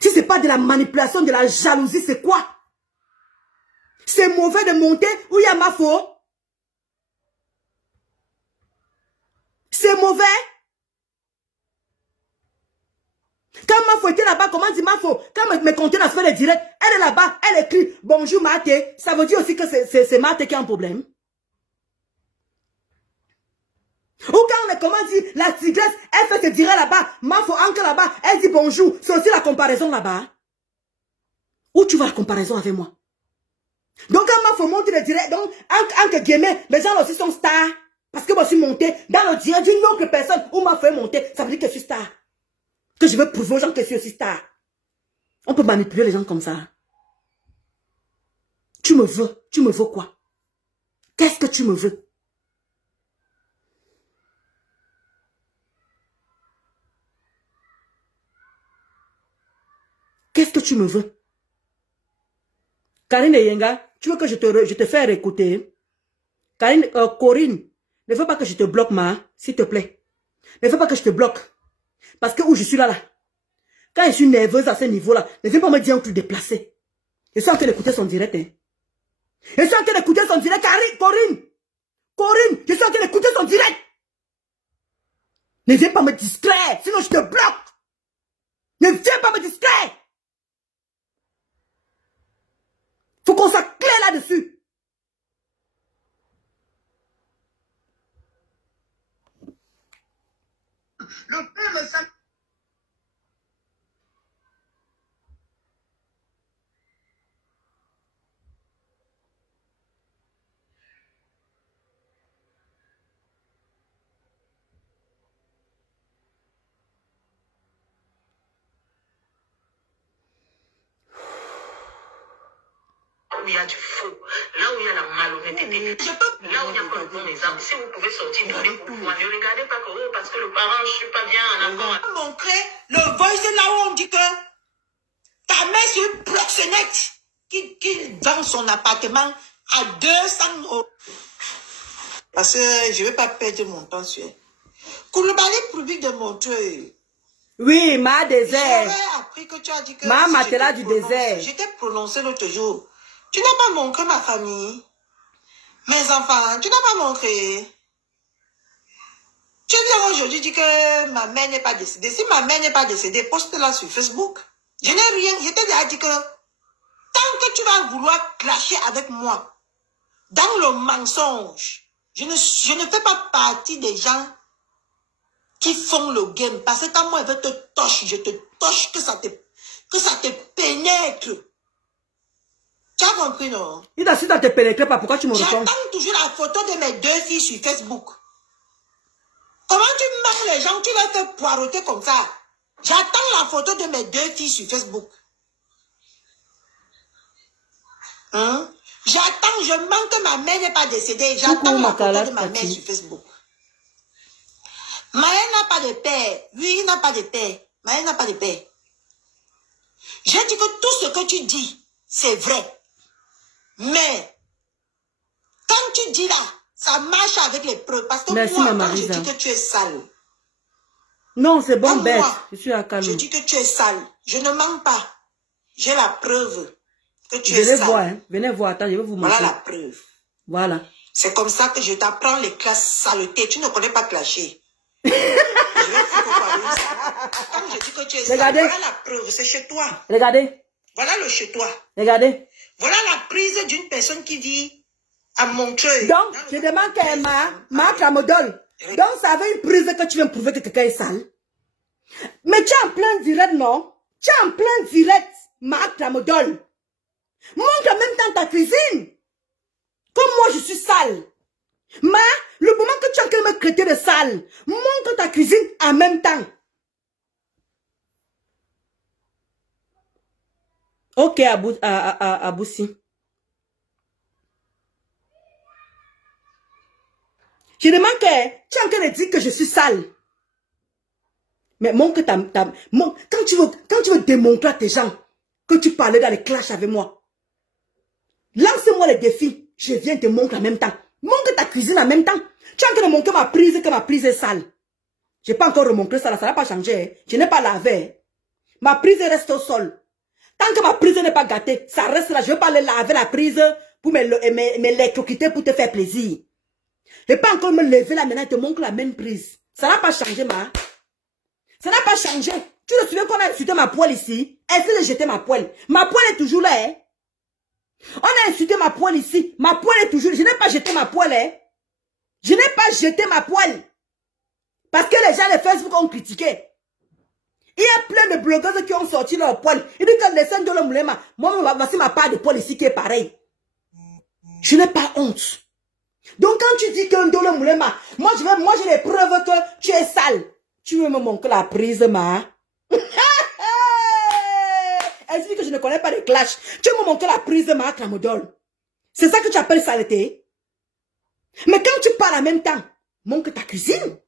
Si c'est pas de la manipulation, de la jalousie, c'est quoi? C'est mauvais de monter où il y a ma faux. C'est mauvais. Quand ma faux était là-bas, comment dit ma faux? Quand mes conteneurs fait les directs, elle est là-bas, elle écrit bonjour Marthe. Ça veut dire aussi que c'est Marthe qui a un problème. Ou quand comment dire, la tigresse, elle fait se dire là-bas, Mafo Anke là-bas, elle dit bonjour. C'est aussi la comparaison là-bas. Où tu vois la comparaison avec moi? Donc, quand Mafo monte le direct, donc, Anke Guémé, les gens aussi sont stars. Parce que moi, je suis monté dans le direct d'une autre personne où Mafo est monté. Ça veut dire que je suis star. Que je veux prouver aux gens que je suis aussi star. On peut manipuler les gens comme ça. Tu me veux quoi? Qu'est-ce que tu me veux? Qu'est-ce que tu me veux? Karine Yenga, tu veux que je te fasse réécouter? Karine, Corinne, ne veux pas que je te bloque, s'il te plaît. Ne veux pas que je te bloque. Parce que où je suis là. Quand je suis nerveuse à ce niveau-là, ne viens pas me dire un truc déplacé. Je suis en train d'écouter son direct. Hein. Je suis en train d'écouter son direct. Corinne, je suis en train d'écouter son direct. Ne viens pas me distraire, sinon je te bloque. Ne viens pas me distraire. Faut qu'on soit clair là-dessus. Le père me sent... Où il y a du faux, là où il y a la malhonnêteté, là où il n'y a pas de bon exemple. Si vous pouvez sortir donner pour moi, ne regardez pas que oh, parce que le parent, je ne suis pas bien en accord. Montrer le voice là où on dit que ta mère c'est une proxénète qui vend son appartement à 200 €. Parce que je ne vais pas perdre mon temps sur elle. Koulibaly public de Montreuil. Oui, ma désert. J'aurais appris que tu as dit que... Ma si matelas du désert. Je t'ai prononcé l'autre jour. Tu n'as pas montré ma famille. Mes enfants, tu n'as pas montré. Tu viens aujourd'hui dire que ma mère n'est pas décédée. Si ma mère n'est pas décédée, poste-la sur Facebook. Je n'ai rien. Je t'ai déjà dit que tant que tu vas vouloir clasher avec moi dans le mensonge, je ne fais pas partie des gens qui font le game. Parce que quand moi, je te touche, je te touche, que ça te pénètre. Tu as compris, non? Si ça te pénètre pas, pourquoi tu me réponds? J'attends toujours la photo de mes 2 filles sur Facebook. Comment tu manges les gens, tu les fais poireauter comme ça? J'attends la photo de mes 2 filles sur Facebook. Hein? J'attends, je manque que ma mère n'est pas décédée. J'attends la photo de ma mère sur Facebook. Maël n'a pas de père. Oui, il n'a pas de père. Maël n'a pas de père. J'ai dit que tout ce que tu dis, c'est vrai. Mais, quand tu dis là, ça marche avec les preuves. Parce que merci, moi, quand je dis que tu es sale. Non, c'est bon, bête. Je suis à calme. Je dis que tu es sale. Je ne mens pas. J'ai la preuve que tu es sale. Venez voir, hein. Venez voir. Attends, je vais vous montrer. Voilà la preuve. Voilà. C'est comme ça que je t'apprends les classes saletés. Tu ne connais pas clasher. Je vais comme je dis que tu es sale. Regardez. Voilà la preuve. C'est chez toi. Regardez. Voilà le chez toi. Regardez. Voilà la prise d'une personne qui vit à Montreuil. Donc, je demande qu'elle m'a tramadol. Donc, ça avait une prise que tu viens prouver que quelqu'un est sale. Mais tu es en plein direct, non? Tu es en plein direct, Marc Tramadol. Montre en même temps ta cuisine. Comme moi, je suis sale. Mais, le moment que tu es en train de me traiter de sale, montre ta cuisine en même temps. Ok, Aboussi. Je demande que tu es en train de dire que je suis sale. Mais montre quand tu veux démontrer à tes gens que tu parlais dans les clashs avec moi, lance-moi les défis. Je viens te montrer en même temps. Montre ta cuisine en même temps. Tu es en train de montrer ma prise, que ma prise est sale. Je n'ai pas encore remontré ça, ça n'a pas changé. Je n'ai pas lavé. Ma prise reste au sol. Tant que ma prise n'est pas gâtée, ça reste là. Je ne vais pas aller laver la prise pour m'électrocuter pour te faire plaisir. Je ne vais pas encore me lever là maintenant et te montrer la même prise. Ça n'a pas changé, ma. Ça n'a pas changé. Tu te souviens qu'on a insulté ma poêle ici? Essaye de jeter ma poêle. Ma poêle est toujours là, hein? On a insulté ma poêle ici. Ma poêle est toujours là. Je n'ai pas jeté ma poêle, hein? Je n'ai pas jeté ma poêle. Parce que les gens de Facebook ont critiqué. Il y a plein de blogueuses qui ont sorti leur poil. Ils disent que les scènes de l'homme, moi, voici ma part de poil ici qui est pareil. Je n'ai pas honte. Donc quand tu dis qu'un Ndolo Moulema, moi j'ai les preuves que tu es sale. Tu veux me montrer la prise, ma. Elle dit que je ne connais pas les clashs. Tu veux me montrer la prise, ma, Tramodol. C'est ça que tu appelles saleté? Mais quand tu parles en même temps, montre ta cuisine.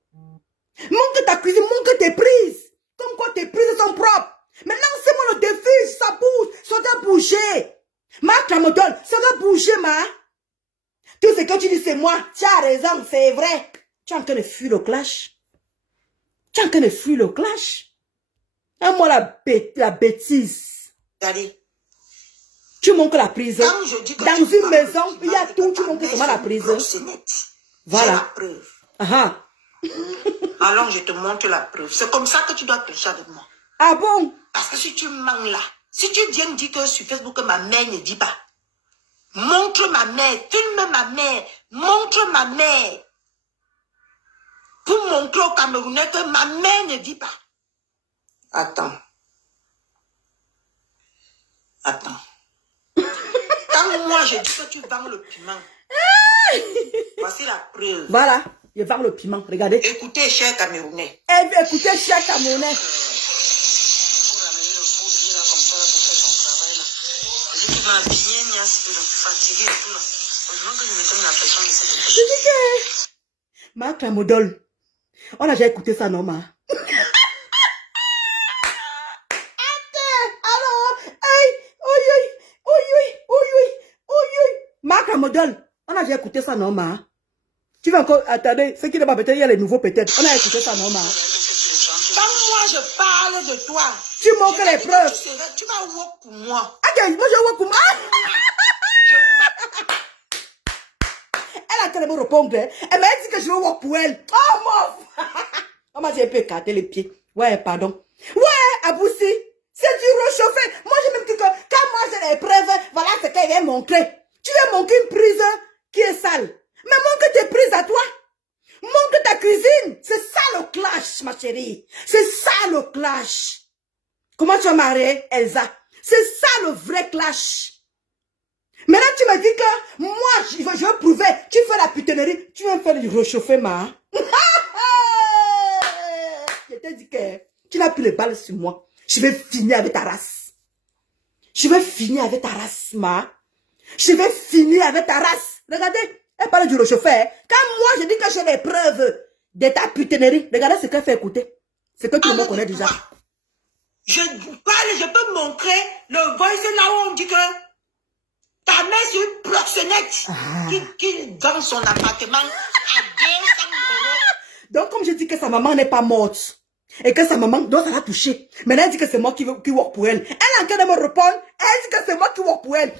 Montre ta cuisine, montre tes prises. Comme quoi tes prises sont propres. Maintenant, c'est moi le défi, ça bouge, ça doit bouger. Ma Tramodol, ça doit bouger, ma. Tout ce que tu dis, c'est moi. Tu as raison, c'est vrai. Tu es en train de fuir le clash. Tu es en train de fuir le clash. Ah, moi, la bêtise. Regardez. Tu montres la prise. Quand je dis que dans une maison, il y a tout, tu montres comment la prise. Voilà. La preuve. Ah. Alors, je te montre la preuve. C'est comme ça que tu dois tricher avec moi. Ah bon? Parce que si tu mens là, si tu viens dire que sur Facebook que ma mère ne dit pas, montre ma mère, filme ma mère, montre ma mère. Pour montrer aux Camerounais que ma mère ne dit pas. Attends. Quand moi je dis que tu vends le piment, voici la preuve. Voilà, je vends le piment, regardez. Écoutez, chers Camerounais. Écoutez, chers Camerounais. Je dis que... Ma Clamodol, on a déjà écouté ça, non, ma? Ma Clamodol, on a déjà écouté ça, non, ma? Tu vas encore... Attendez, ce qui n'est pas peut-être, il y a les nouveaux peut-être. On a écouté ça, non, ma? Quand moi je parle de toi, tu montres les preuves. Tu vas work pour moi. Ok, moi je work pour moi. Elle a tellement répondu. Elle m'a dit que je veux work pour elle. Oh mon. On m'a dit un peu écarter les pieds. Ouais, pardon. Ouais, Aboussi. C'est du réchauffé. Moi j'ai même dit que quand moi j'ai les preuves, voilà ce qu'elle vient montrer. Tu viens montrer une prise qui est sale. Mais montre tes prises à toi. Montre ta cuisine. C'est ça le clash, ma chérie. C'est ça le clash. Comment tu as marié, Elsa? C'est ça le vrai clash. Maintenant, tu me dis que moi, je veux prouver. Tu fais la putonnerie. Tu viens faire du réchauffé, ma. Je t'ai dit que tu n'as plus les balles sur moi. Je vais finir avec ta race. Je vais finir avec ta race, ma. Je vais finir avec ta race. Regardez. Elle parle du réchauffeur. Quand moi, je dis que j'ai les preuves de ta putonnerie, regardez ce qu'elle fait écouter. C'est que tout le monde connaît déjà. Je parle, je peux montrer le voice là où on dit que ta mère c'est une proxénète qui dans son appartement à 200 €. Donc, comme je dis que sa maman n'est pas morte et que sa maman, donc ça l'a touché. Maintenant, elle dit que c'est moi qui work pour elle. Elle est en train de me répondre. Elle dit que c'est moi qui work pour elle.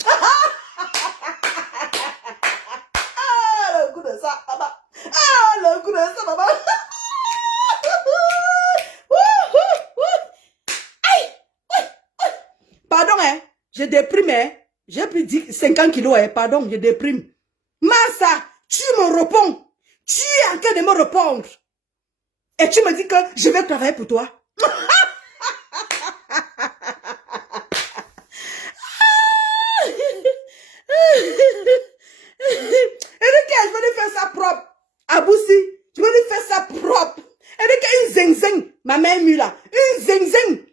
Le goût de ça, maman. Ah, le goût de ça, maman. Pardon, hein. Je déprime, hein. J'ai pris 50 kilos, hein. Pardon, je déprime. Massa, tu me réponds. Tu es en train de me répondre. Et tu me dis que je vais travailler pour toi. Je vais lui faire ça propre. Aboussi, je vais lui faire ça propre. Elle dit qu'une zing-zing, ma mère mue là, une zing-zing.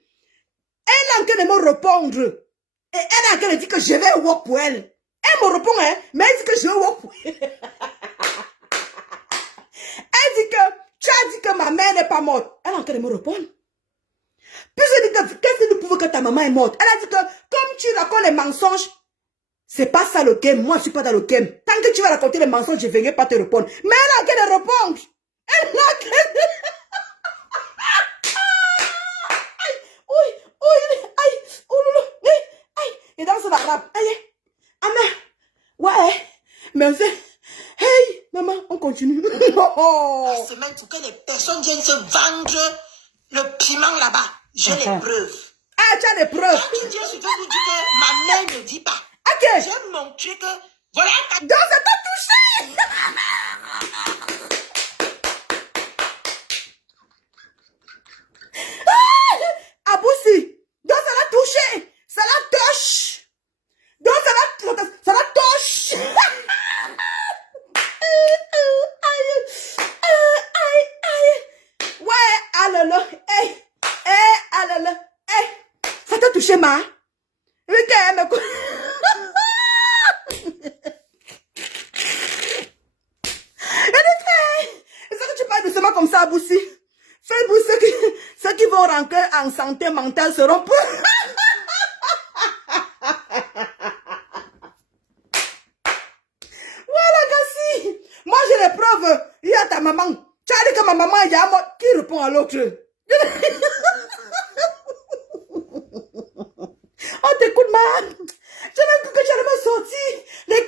Elle est en train de me répondre. Et elle est en train de dire que je vais work pour elle. Elle me répond, hein, mais elle dit que je vais work pour elle. Elle dit que tu as dit que ma mère n'est pas morte. Elle est en train de me répondre. Puis je dis que qu'est-ce que tu prouves que ta maman est morte? Elle a dit que comme tu racontes les mensonges, c'est pas ça le game. Moi, je suis pas dans le game. Tant que tu vas raconter les mensonges, je ne vais pas te répondre. Mais elle a qu'à répondre. Elle a qu'à... Et dans son arabe. Anna. Ouais. Merci. Hey, maman, on continue. La semaine pour que les personnes viennent se vendre le piment là-bas. J'ai les preuves. Ah, tu as les preuves. Quand tu viens sur Facebook, dis que ma mère ne dit pas. Ok. J'ai montré que voilà. Donc, ça t'a touché. comme ça, Boussi. Facebook, ceux qui vont rentrer en santé mentale seront plus... Voilà, Gassi. Moi, j'ai les preuves. Il y a ta maman. Tu as dit que ma maman est à moi. Qui répond à l'autre? On t'écoute, ma. Je n'ai cru que j'allais me sortir. Les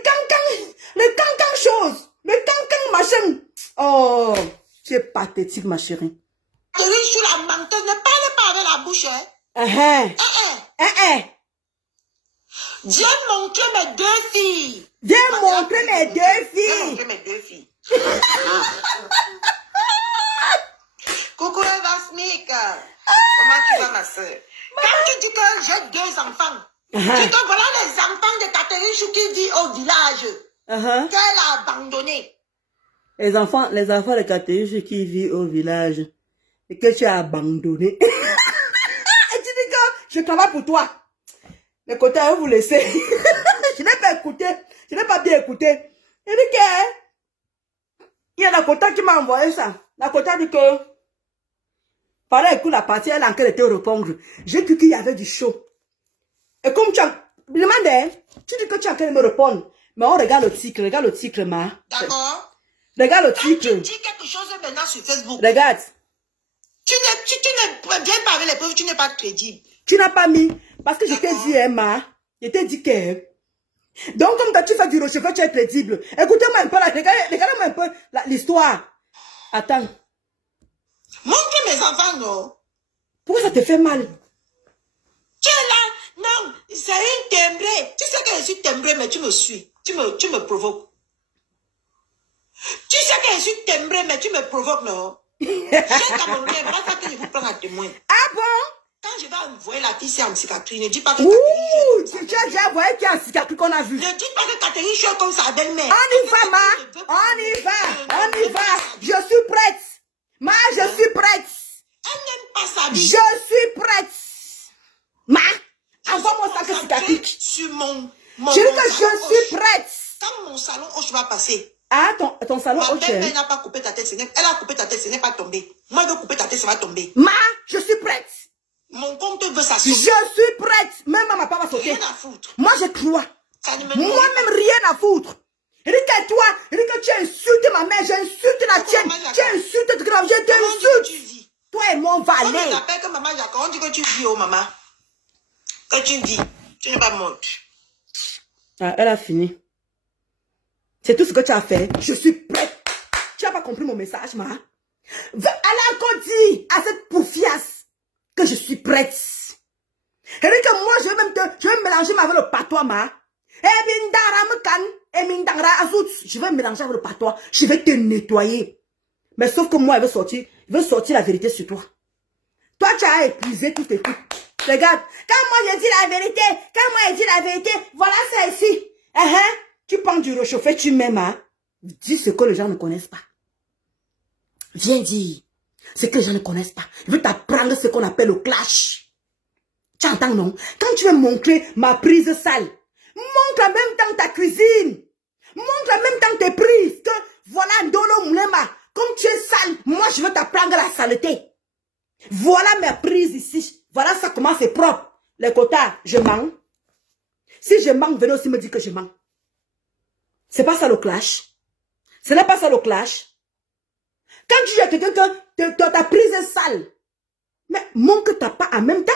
cancans choses. Les cancans machin. Oh, tu es pathétique, ma chérie. Oui, je suis la menteuse. Ne parle pas avec la bouche, hein. Viens montrer mes deux filles. Viens montrer mes deux filles. Coucou Eva Smith. Comment tu vas, ma soeur? Quand tu dis que j'ai 2 enfants, tu te voilà les enfants de Catherine Chou qui vit au village. Qu'elle a abandonné. Les enfants de Catherine qui vivent au village. Et que tu as abandonné. Et tu dis que je travaille pour toi. Les côtés, vous laissez. Je n'ai pas écouté. Je n'ai pas bien écouté. Il dit que... Il y a la Kota qui m'a envoyé ça. La Kota dit que... Pendant écoute la partie, elle a encore été répondre. J'ai cru qu'il y avait du chaud. Et comme tu as... Demandez, tu dis que tu as encore me répondre. Mais on regarde le titre, ma. D'accord. Regarde le Quand titre. tu dis quelque chose maintenant sur Facebook, Regarde. tu ne viens pas avec les preuves, tu n'es pas crédible. Tu n'as pas mis. Parce que je t'ai dit, Emma. Je t'ai dit que... Donc, comme quand tu fais du rocher, tu es crédible. Écoutez-moi un peu, regardez-moi un peu l'histoire. Attends. Montre mes enfants, non. Pourquoi ça te fait mal? Tu es là. Non, c'est une timbrée. Tu sais que je suis timbrée, mais tu me suis. Tu me provoques. Tu sais que je suis timbrée, mais tu me provoques, non. J'ai Camerounais, pas ça que je vous prends à témoin. Ah bon? Quand je vais envoyer la fille, c'est en cicatrice. Ne dis pas que Ouh, Catherine tu as déjà envoyé qui a un cicatrice qu'on a vu. Ne dis pas que Catherine Chou est comme sa belle-mère. On y va, ma. On y va. Je suis prête. Ma, je suis prête. Elle n'aime pas sa vie. Je suis prête. Ma, envoie-moi ça que cicatrice. Sur mon Je dis que je suis prête. Quand mon salon Hoche va passer. Ah, ton salon Ma Hoche. belle-mère n'a pas coupé ta tête. Elle a coupé ta tête, ce n'est pas tombé. Moi, je vais couper ta tête, ça va tomber. Ma, je suis prête. Mon compte veut sa Je sauce. suis prête. Même ma papa va sauter. Rien à foutre. Moi, je crois. Ça ne me Moi-même, rien à foutre. Il dit que toi, il dit que tu as insulté ma mère, j'ai insulté la tienne. Tu as insulté de grave, j'ai t'insulte. Toi et mon valet. On t'appelle que maman Jacques, on dit que tu vis, oh maman. Que tu vis, tu n'es pas morte. Ah, elle a fini. C'est tout ce que tu as fait. Je suis prête. Tu n'as pas compris mon message, ma. Elle a encore dit à cette poufiasse que je suis prête. Elle dit que moi, je vais me mélanger avec le patois, ma. Je vais me mélanger avec le patois. Je vais te nettoyer. Mais sauf que moi, elle veut sortir la vérité sur toi. Toi, tu as épuisé tout et tout. Regarde, quand moi j'ai dit la vérité, voilà ça ici. Tu prends du réchauffé, tu m'aimes, hein? Dis ce que les gens ne connaissent pas. Viens dire ce que les gens ne connaissent pas. Je veux t'apprendre ce qu'on appelle le clash. Tu entends, non? Quand tu veux montrer ma prise sale, montre en même temps ta cuisine. Montre en même temps tes prises. Que voilà, Ndolo Moulema, comme tu es sale, moi je veux t'apprendre la saleté. Voilà mes prises ici. Voilà ça comment c'est propre. Les quotas, je mens. Si je mens, venez aussi me dire que je mens. C'est pas ça le clash. Ce n'est pas ça le clash. Quand tu dis à quelqu'un que ta prise est sale, mais montre que tu n'as pas en même temps.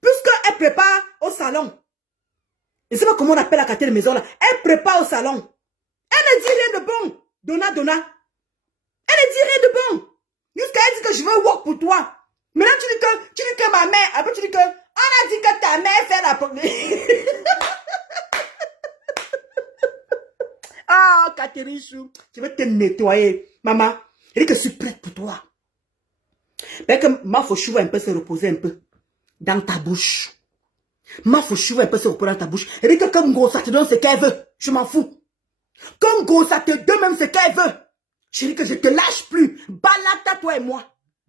Puisqu'elle prépare au salon. Je ne sais pas comment on appelle la quartier de maison là. Elle prépare au salon. Elle ne dit rien de bon. Donna. Elle ne dit rien de bon. Jusqu'à elle dit que je veux work pour toi. Maintenant tu dis que ma mère, après tu dis que on a dit que ta mère fait la première. Ah, Catherine Chou, je vais te nettoyer. Maman, elle dit que je suis prête pour toi. Mais que ma fauchou va un peu se reposer un peu dans ta bouche. Ma fauchou va un peu se reposer dans ta bouche. Elle dit que comme Gossa te donne ce qu'elle veut, je m'en fous. Comme Gossa te donne même ce qu'elle veut, je dis que je te lâche plus. Balata toi et moi.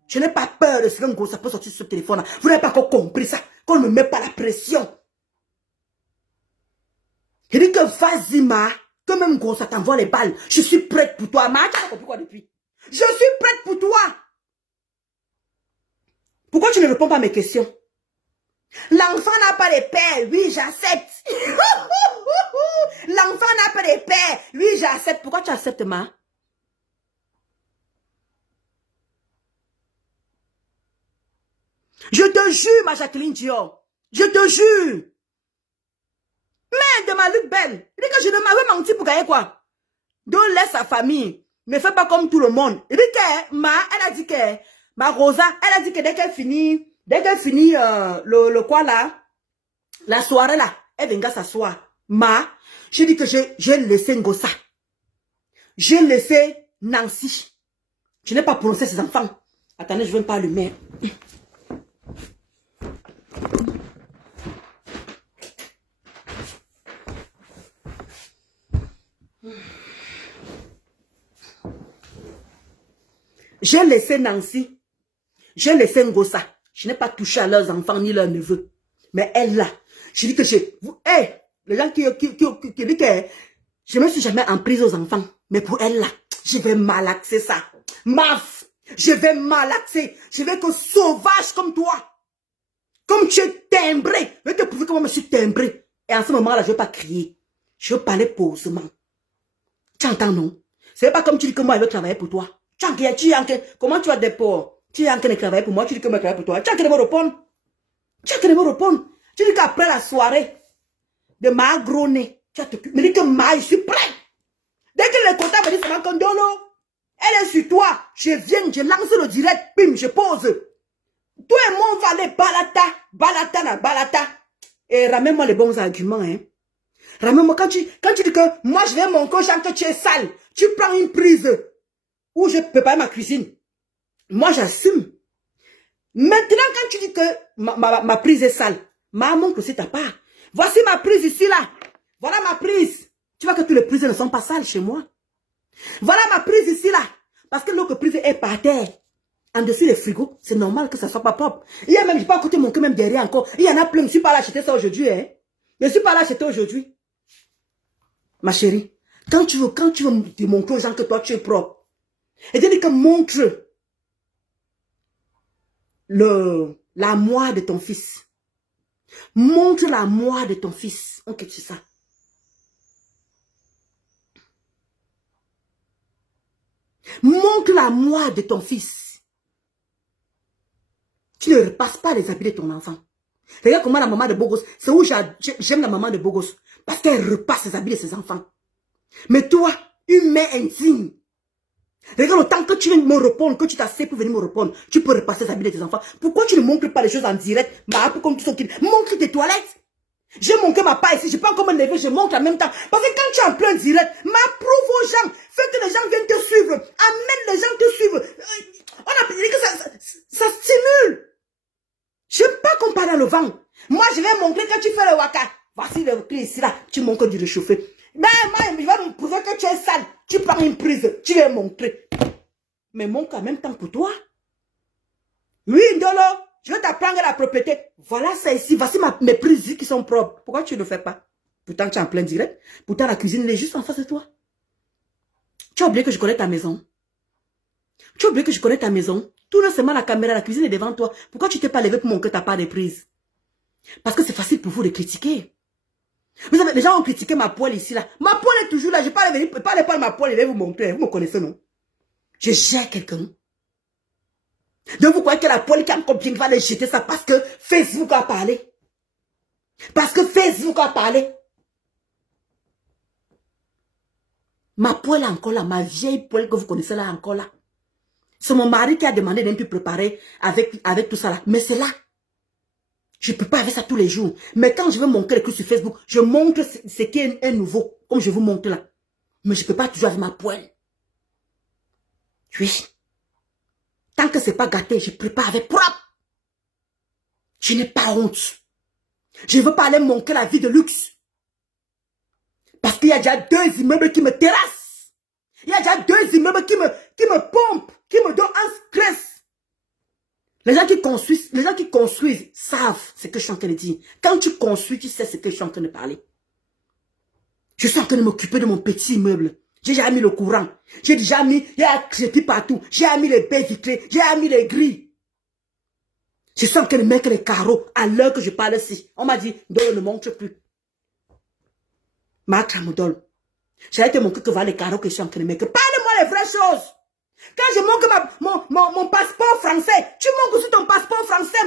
Je n'ai pas peur de ce que Gossa peut sortir sur ce téléphone. Vous n'avez pas encore compris ça. Qu'on ne me met pas la pression. Elle dit que vas-y, ma. Que même Gossa t'envoie les balles. Je suis prête pour toi. Ma, tu n'as pas compris quoi depuis? Je suis prête pour toi. Pourquoi tu ne réponds pas à mes questions? L'enfant n'a pas de père. Oui, j'accepte. L'enfant n'a pas de père. Oui, j'accepte. Pourquoi tu acceptes, ma? Je te jure, ma Jacqueline Dior. Je te jure. Mais de ma Luc Belle. Il dit que je ne m'avais menti pour gagner quoi? Donc laisse sa famille. Ne fais pas comme tout le monde. Il dit que elle a dit que ma Rosa, elle a dit que dès qu'elle finit le quoi là, la soirée là, elle viendra s'asseoir. J'ai dit que j'ai laissé Ngosa. J'ai laissé Nancy. Je n'ai pas prononcé ses enfants. Attendez, je ne vais pas allumer. J'ai laissé Nancy. J'ai laissé Ngosa. Je n'ai pas touché à leurs enfants ni leurs neveux. Mais elle là, je dis que les gens qui disent que je ne me suis jamais en prise aux enfants. Mais pour elle là, je vais malaxer ça. Maf, je vais malaxer. Je vais être sauvage comme toi. Comme tu es timbré. Je vais te prouver comment je suis timbré. Et en ce moment là, je ne vais pas crier. Je vais parler posément. Tu entends non? C'est pas comme tu dis que moi je vais travailler pour toi. Comment tu vas dépôt? Tu es en train de travailler pour moi, tu dis que je vais travailler pour toi. Tu as qu'à me répondre. Tu as qu'à me répondre. Tu dis qu'après la soirée de ma gros nez, tu vas te me dis que je suis prête. Dès que le comptable me dit c'est ma condolo, elle est sur toi. Je viens, je lance le direct, bim, je pose. Toi et moi, on va aller balata. Et ramène-moi les bons arguments, hein. Ramène-moi quand tu dis que moi je vais mon coach que tu es sale, tu prends une prise. Où je prépare ma cuisine. Moi, j'assume. Maintenant, quand tu dis que ma prise est sale, montre aussi ta part. Voici ma prise ici, là. Voilà ma prise. Tu vois que toutes les prises ne sont pas sales chez moi. Voilà ma prise ici, là. Parce que l'autre prise est par terre. En dessus des frigos, c'est normal que ça ne soit pas propre. Il y a même, je n'ai pas écouté mon cœur même derrière encore. Il y en a plein. Je ne suis pas là acheter ça aujourd'hui, hein. Je ne suis pas là acheter aujourd'hui. Ma chérie, quand tu veux te montrer aux gens que toi, tu es propre, et dis que montre la moi de ton fils. Montre la moi de ton fils. Ok, c'est ça. Montre la moi de ton fils. Tu ne repasses pas les habits de ton enfant. Regarde comment la maman de Bogos, c'est où j'aime la maman de Bogos. Parce qu'elle repasse les habits de ses enfants. Mais toi, une mère indigne. Regarde, autant que tu viens me répondre, que tu t'assieds pour venir me répondre, tu peux repasser les habits de tes enfants. Pourquoi tu ne montres pas les choses en direct? Montre tes toilettes. J'ai montré ma part ici, je peux encore me lever, je montre en même temps. Parce que quand tu es en plein direct, prouve aux gens, fais que les gens viennent te suivre, amène les gens te suivre. On a dit que ça stimule. Je n'aime pas qu'on parle dans le vent. Moi, je vais montrer que tu fais le waka. Voici le prix ici, là, tu montres du réchauffé. Mais je vais me prouver que tu es sale. Tu prends une prise, tu vas montrer. Mais montre en même temps pour toi. Oui, Ndolo, je vais t'apprendre la propriété. Voilà ça ici. Voici mes prises qui sont propres. Pourquoi tu ne le fais pas? Pourtant, tu es en plein direct. Pourtant, la cuisine elle est juste en face de toi. Tu as oublié que je connais ta maison. Tu as oublié que je connais ta maison. Tout seulement la caméra, la cuisine est devant toi. Pourquoi tu t'es pas levé pour montrer ta part des prises? Parce que c'est facile pour vous de critiquer. Vous savez, les gens ont critiqué ma poêle ici, là. Ma poêle est toujours là. Je ne vais pas aller par ma poêle et vous montrer. Vous me connaissez, non? Je gère quelqu'un. Donc, vous croyez que la poêle qui a encore bien va aller jeter ça parce que Facebook a parlé? Parce que Facebook a parlé. Ma poêle est encore là. Ma vieille poêle que vous connaissez là est encore là. C'est mon mari qui a demandé d'un peu préparer avec tout ça là. Mais c'est là. Je ne peux pas avec ça tous les jours. Mais quand je veux montrer les trucs sur Facebook, je montre ce qui est nouveau. Comme je vous montre là. Mais je ne peux pas toujours avec ma poêle. Oui. Tant que ce n'est pas gâté, je prépare avec propre. Je n'ai pas honte. Je ne veux pas aller montrer la vie de luxe. Parce qu'il y a déjà 2 immeubles qui me terrassent. Il y a déjà 2 immeubles qui me pompent, qui me donnent un stress. Les gens qui construisent savent ce que je suis en train de dire. Quand tu construis, tu sais ce que je suis en train de parler. Je suis en train de m'occuper de mon petit immeuble. J'ai déjà mis le courant. J'ai déjà mis, j'ai mis partout. J'ai mis les baies vitrées. J'ai mis les grilles. Je sens que le mec les carreaux à l'heure que je parle ici. On m'a dit, Dolo ne montre plus. Ma Tramodol. J'allais te montrer que voilà les carreaux que je suis en train de mettre. Parle-moi les vraies choses. Quand je montre mon passeport français, tu montres aussi ton passeport français,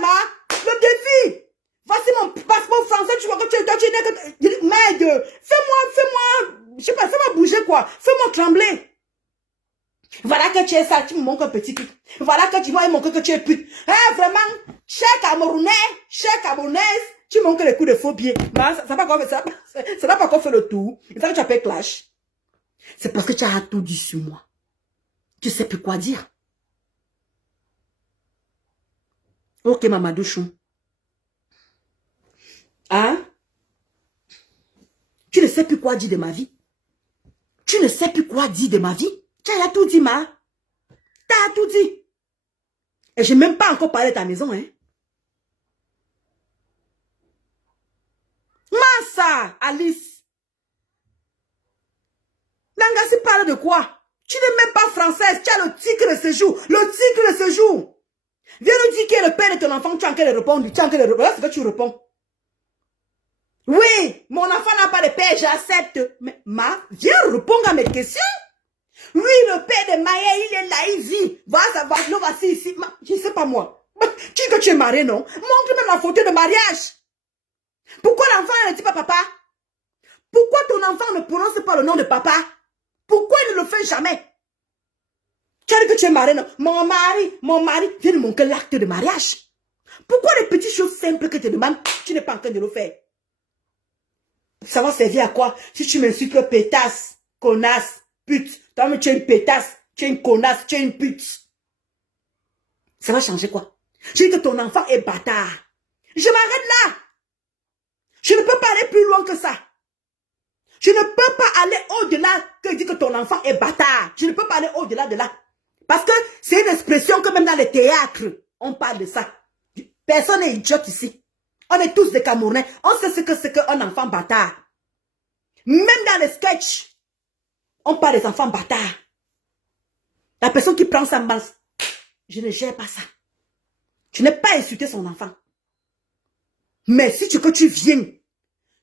le défi. Voici mon passeport français, tu vois que tu es... Merde, fais-moi, je sais pas, fais-moi bouger quoi. Fais-moi trembler. Voilà que tu es ça, tu me montres un petit truc. Voilà que tu vois, il montre que tu es pute. Hein, vraiment, cher Camerounais, chère Camerounaise, tu montres les coups de faux pieds. Ça n'a pas encore fait le tour. Et ça que tu appelles clash. C'est parce que tu as tout dit sur moi. Tu sais plus quoi dire. Ok, Mamadou Chou. Hein? Tu ne sais plus quoi dire de ma vie. Tu ne sais plus quoi dire de ma vie. Tu as tout dit, ma. Tu as tout dit. Et je n'ai même pas encore parlé de ta maison, hein. Massa, Alice. Nangassi parle de quoi? Tu n'es même pas française. Tu as le titre de séjour. Le titre de séjour. Viens nous dire qui est le père de ton enfant. Tu as envie de répondre. Tu as envie de répondre. C'est ce que tu réponds. Oui, mon enfant n'a pas de père, j'accepte. Mais viens répondre à mes questions. Oui, le père de Maya, il est là, il vit. Voici ici. Je ne sais pas moi. Tu dis que tu es marié, non? Montre même la photo de mariage. Pourquoi l'enfant ne dit pas papa? Pourquoi ton enfant ne prononce pas le nom de papa? Pourquoi il ne le fait jamais? Tu dis que tu es marié, non? Mon mari, viens de montrer l'acte de mariage. Pourquoi les petites choses simples que tu te demandes, tu n'es pas en train de le faire? Ça va servir à quoi? Si tu m'insultes que pétasse, connasse, pute. Toi, tu es une pétasse, tu es une connasse, tu es une pute. Ça va changer quoi? Je dis que ton enfant est bâtard. Je m'arrête là. Je ne peux pas aller plus loin que ça. Je ne peux pas aller au-delà que dire que ton enfant est bâtard. Je ne peux pas aller au-delà de là. Parce que c'est une expression que même dans les théâtres, on parle de ça. Personne n'est idiote ici. On est tous des Camerounais. On sait ce que c'est qu'un enfant bâtard. Même dans les sketchs, on parle des enfants bâtards. La personne qui prend sa masse, je ne gère pas ça. Tu n'es pas insulté son enfant. Mais si tu viens,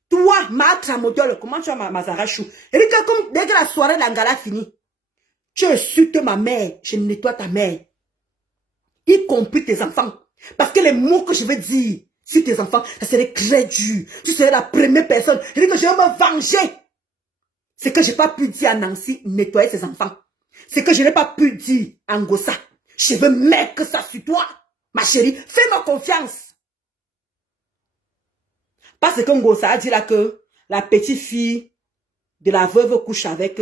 toi, ma Tramodol, comment tu as ma Mazarachou? Et dès que la soirée de l'Angala finit, tu insultes ma mère, je nettoie ta mère. Y compris tes enfants. Parce que les mots que je vais dire, si tes enfants, ça serait très dur. Tu serais la première personne. Je dis que je vais me venger. C'est que je n'ai pas pu dire à Nancy nettoyer ses enfants. C'est que je n'ai pas pu dire à Ngossa. Je veux mettre ça sur toi. Ma chérie, fais-moi confiance. Parce que Ngossa a dit là que la petite fille de la veuve couche avec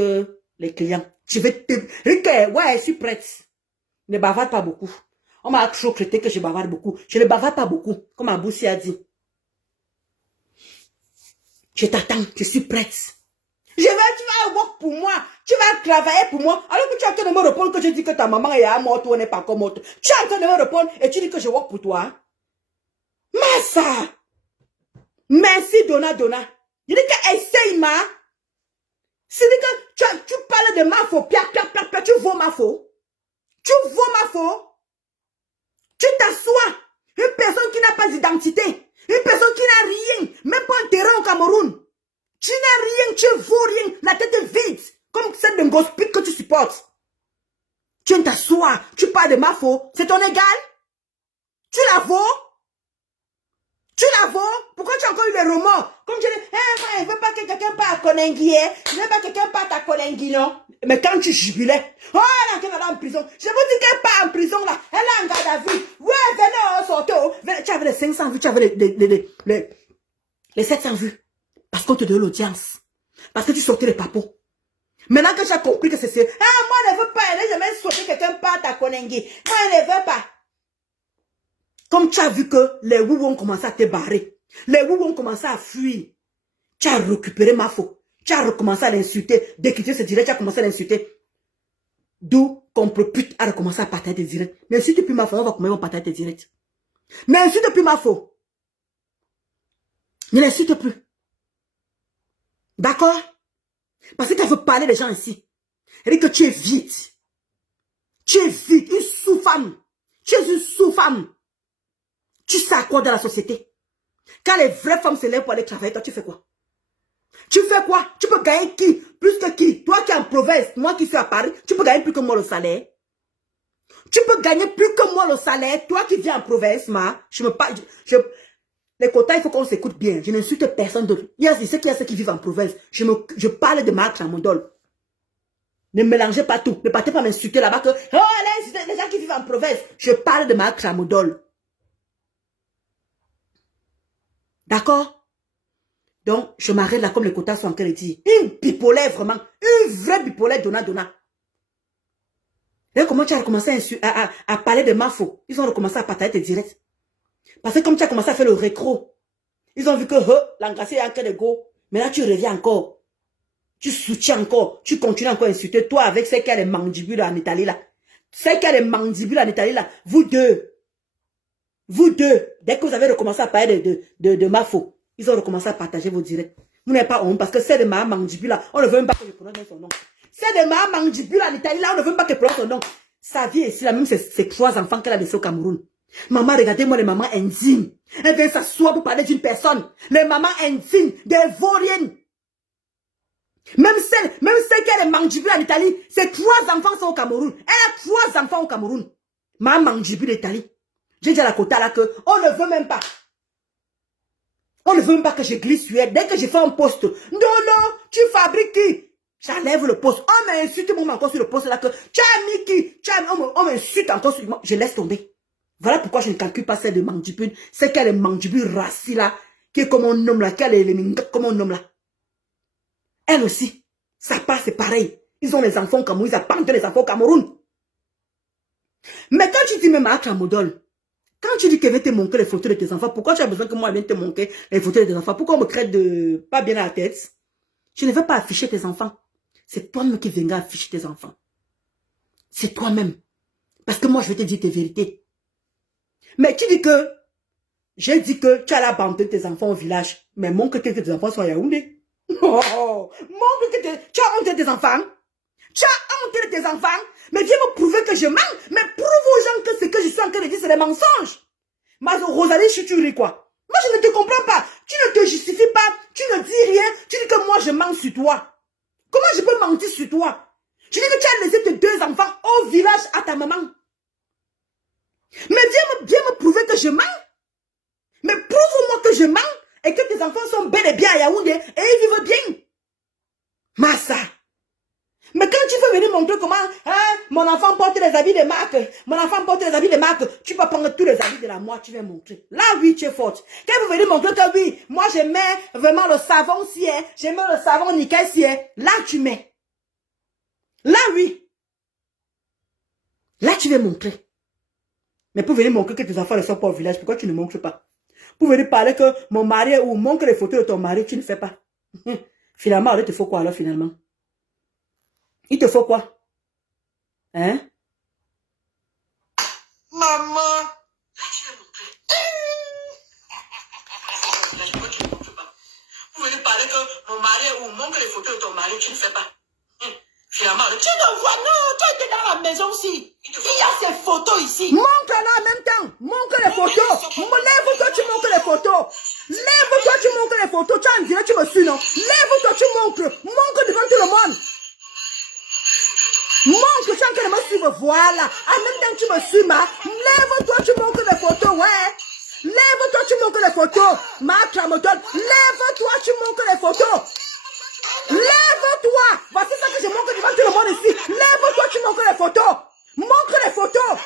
les clients. Je vais te... Ouais, je suis prête. Ne bavarde pas beaucoup. On m'a toujours critiqué que je bavarde beaucoup. Je ne bavarde pas beaucoup, comme Aboussi a dit. Je t'attends, je suis prête. Tu vas work pour moi. Tu vas travailler pour moi. Alors que tu es en train de me répondre que je dis que ta maman est morte ou n'est pas comme morte. Tu es en train de me répondre et tu dis que je work pour toi. Massa. Merci, Donna. Je dis que essaye, ma. C'est que tu parles de ma faux. Tu vaux ma faux. Tu vaux ma faux. Tu t'assois. Une personne qui n'a pas d'identité. Une personne qui n'a rien. Même pas un terrain au Cameroun. Tu n'as rien, tu vaux rien. La tête est vide. Comme celle d'un gospel que tu supportes. Tu viens t'asseoir. Tu parles de ma faux. C'est ton égal. Tu la vaux. Tu la vaux. Pourquoi tu as encore eu des remords? Comme tu dis, je ne veux pas que quelqu'un parte à Konengi. Je ne veux pas que quelqu'un parte à Konengi, non? Mais quand tu jubilais, oh, elle est en prison. Je vous dis qu'elle part en prison, là. Elle est en garde à vue. Ouais, venez, sortez. Tu avais les 500 vues, tu avais les 700 vues. Parce qu'on te donne l'audience. Parce que tu sortais les papos. Maintenant que tu as compris que c'est ça. Ah, moi, je ne veux pas. Elle est jamais sorti quelqu'un parte à Konengi. Moi, je ne veux pas. Comme tu as vu que les Wou ont commencé à te barrer. Les Wou ont commencé à fuir. Tu as récupéré ma faute. Tu as recommencé à l'insulter. Dès que tu se dirait, tu as commencé à l'insulter. D'où Compre pute a recommencé à partager tes directs. Mais si tu plus ma faute, on va comment partager tes directs. Mais si tu plus ma faute, ne l'insulte plus. D'accord? Parce que tu veux parler des gens ici. Elle dit que tu es vide. Tu es vide, une sous-femme. Tu es une sous-femme. Tu sais à quoi dans la société? Quand les vraies femmes se lèvent pour aller travailler, toi, tu fais quoi? Tu fais quoi? Tu peux gagner qui? Plus que qui? Toi qui es en province, moi qui suis à Paris, tu peux gagner plus que moi le salaire. Tu peux gagner plus que moi le salaire. Toi qui viens en province, les quotas, il faut qu'on s'écoute bien. Je n'insulte personne d'autre. Il y a ceux qui vivent en province. Je parle de Marc Tramondol. Ne mélangez pas tout. Ne partez pas m'insulter là-bas que les gens qui vivent en province. Je parle de Marc Tramondol. D'accord? Donc, je m'arrête là comme les quotas sont en train de dire. Une bipolaire vraiment. Une vraie bipolaire donna. Et comment tu as recommencé à parler de Mafo? Ils ont recommencé à partager tes directs. Parce que comme tu as commencé à faire le récro, ils ont vu que l'engrassé est en train de go. Mais là, tu reviens encore. Tu soutiens encore. Tu continues encore à insulter. Toi, avec celle qui a les mandibules en Italie là. Celle qui a les mandibules en Italie là. Vous deux, dès que vous avez recommencé à parler de Mafo, ils ont recommencé à partager vos directs. Vous n'avez pas honte parce que celle de ma mandibule là, on ne veut même pas que je prononce son nom. Celle de ma mandibule en Italie là, on ne veut même pas que je prononce son nom. Sa vie est ici, là, même ses 3 enfants qu'elle a laissés au Cameroun. Maman, regardez-moi les mamans indignes. Elle vient s'asseoir pour parler d'une personne. Les mamans indignes, des vauriennes. Même celle qui a les mandibules en Italie, ses 3 enfants sont au Cameroun. Elle a 3 enfants au Cameroun. Ma mandibule d'Italie. J'ai dit à la quota là que on ne veut même pas. On ne veut même pas que je glisse sur elle. Dès que je fais un poste, non, tu fabriques qui? J'enlève le poste. On m'insulte moi encore sur le poste là que tu as mis qui? On m'insulte encore sur moi. Je laisse tomber. Voilà pourquoi je ne calcule pas celle de mandibule. C'est qu'elle est mandibule raciste là, qui est comme un homme là, qui a les comme un homme là. Elle aussi, ça passe, c'est pareil. Ils ont les enfants au Cameroun, ils abandonnent les enfants au Cameroun. Mais quand tu dis même à Tramodol, quand tu dis qu'elle veut te montrer les photos de tes enfants, pourquoi tu as besoin que moi vienne te montrer les photos de tes enfants? Pourquoi on me traite de pas bien à la tête? Je ne veux pas afficher tes enfants. C'est toi-même qui viendras afficher tes enfants. C'est toi-même. Parce que moi, je vais te dire tes vérités. Mais tu dis que, j'ai dit que tu as abandonné tes enfants au village. Mais montre que tes enfants sont à Yaoundé. Oh, montre que tu as honte de tes enfants. Tu as honte de tes enfants. Mais viens me prouver que je mens. Mais prouve aux gens que ce que je suis en train de dire, c'est des mensonges. Mais Rosalie Chuturi, quoi. Moi, je ne te comprends pas. Tu ne te justifies pas. Tu ne dis rien. Tu dis que moi, je mens sur toi. Comment je peux mentir sur toi? Tu dis que tu as laissé tes 2 enfants au village à ta maman. Mais viens me prouver que je mens. Mais prouve-moi que je mens et que tes enfants sont bel et bien à Yaoundé et ils vivent bien. Massa. Mais quand tu veux venir montrer comment mon enfant porte les habits de marque, tu peux prendre tous les habits de la moi, tu viens montrer. Là, oui, tu es forte. Quand tu veux venir montrer que oui, moi je mets vraiment le savon si, je mets le savon nickel si, là tu mets. Là, oui. Là, tu viens montrer. Mais pour venir montrer que tes enfants ne sont pas au village, pourquoi tu ne montres pas? Pour venir parler que mon mari ou montre les photos de ton mari, tu ne fais pas. Finalement, il te faut quoi alors finalement? Il te faut quoi? Hein? Maman. Tu veux montrer? Pourquoi tu ne montres pas? Vous venez parler que mon mari ou montre les photos de ton mari, tu ne fais pas. Finalement, tu ne vois, non, tu étais dans la maison aussi. Il y a ces photos ici. Montre-la en même temps. Montre les photos. Lève-toi, tu montres les photos. Lève-toi, tu montres les photos. Tu en dirais, tu me suis, non? Lève-toi, tu montres. Montre devant tout le monde. Montre, tu es en train de me suivre. Voilà. En même temps, tu me suis, ma. Lève-toi, tu montres les photos, ouais. Lève-toi, tu montres les photos. Ma Tramodol. Lève-toi, tu montres les photos. Lève-toi. Voici ça que je montre devant tout le monde ici. Lève-toi, tu montres les photos. Montre les photos.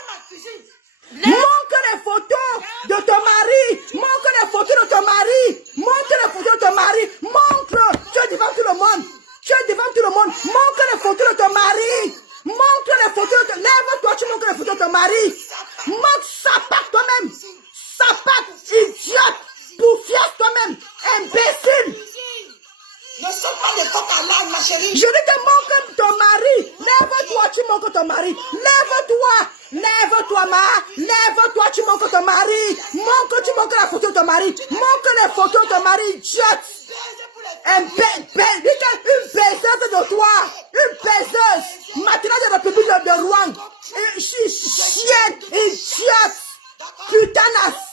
Montre les photos de ton mari. Montre les photos de ton mari. Montre les photos de ton mari. Montre. Tu es devant tout le monde. Tu es devant tout le monde. Montre les photos de ton mari. Montre les photos de ton... Lève-toi, tu montres les photos de ton mari. Montre sapate toi-même. Sapate, idiote. Bouffiasse toi-même. Imbécile. Ne saute pas les côtes à l'âne, ma chérie. Je dis que montre ton mari. Lève-toi, tu montres ton mari. Lève-toi. Lève-toi, ma. Lève-toi, tu montres ton mari. Montre, tu montres la photo de ton mari. Montre les photos de ton mari, idiote. Une baiseuse de toi. une baiseuse, maintenant de la République de Rouen. Et chienne, idiote, putainasse.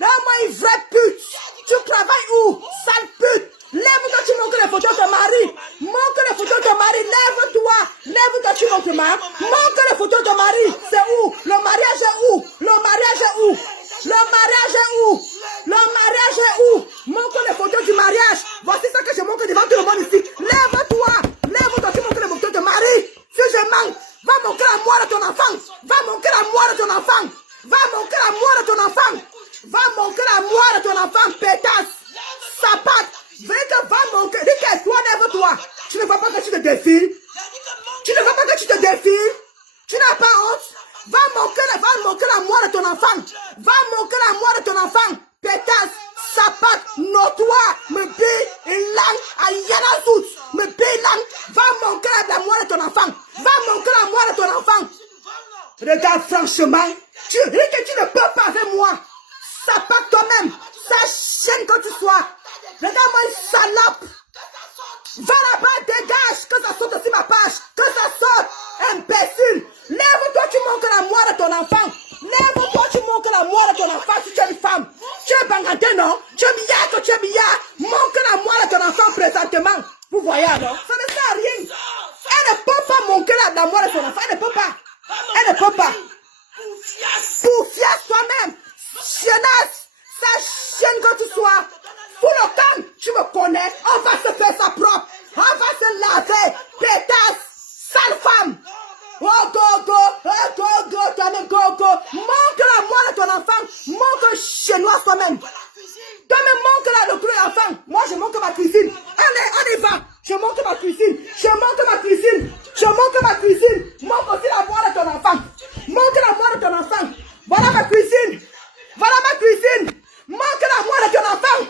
Là-moi une vraie pute. Tu travailles où? Sale pute. Lève-toi, tu montres les photos de ton mari. Montre les photos de ton mari. Lève-toi. Lève-toi, tu montres ma. Montre les photos de ton mari. C'est où? Le mariage est où? Le mariage est où? Le mariage est où? Le mariage est où? Montre les photos du mariage. Voici ça que je montre devant tout le monde ici. Lève-toi. Lève-toi, tu montres les photos de mari. Si je manque, va montrer la moelle de ton enfant. Va montrer la moelle de ton enfant. Va montrer la moelle de ton enfant. Va montrer la moelle de ton enfant, pétasse. Sapate. Va montrer. Dis que toi, lève-toi. Tu ne vois pas que tu te défiles? Tu ne vois pas que tu te défiles? Tu n'as pas honte? Va montrer la moelle de ton enfant. Va montrer la moelle de ton enfant. Pétasse, sapate, notoire, me paye une langue à Yanazout. Me paye langue. Va montrer la moelle de ton enfant. Va montrer la moelle de ton enfant. Regarde franchement. Tu dis que tu ne peux pas avec moi. Sapate toi-même. Ça chaîne que tu sois. Regarde-moi une salope. Va là-bas, dégage. Que ça saute sur ma page. Que ça saute. Imbécile. Lève-toi, tu montres la moelle de ton enfant. Lève-toi, tu montres la moelle de ton enfant si tu es une femme. Tu es banganté, non? Tu es billard, que tu es billard. Montre la moelle de ton enfant présentement. Vous voyez, non? Ça ne sert à rien. Elle ne peut pas montrer la moelle de ton enfant. Elle ne peut pas. Elle ne peut pas. Poufiasse toi-même. Chienasse. Ça chienne que tu sois. Pour le calme, tu me connais. On va se faire ça propre. On va se laver. Pétasse. Sale femme. Oh, go. Montre la moelle de ton enfant. Montre chinois toi-même. Toi-même, montre la de ton enfant. Moi, je montre ma cuisine. Allez, on y va. Je montre ma cuisine. Je montre ma cuisine. Je montre ma cuisine. Montre aussi la moelle de ton enfant. Montre la moelle de ton enfant. Voilà ma cuisine. Voilà ma cuisine. Montre la moelle de ton enfant.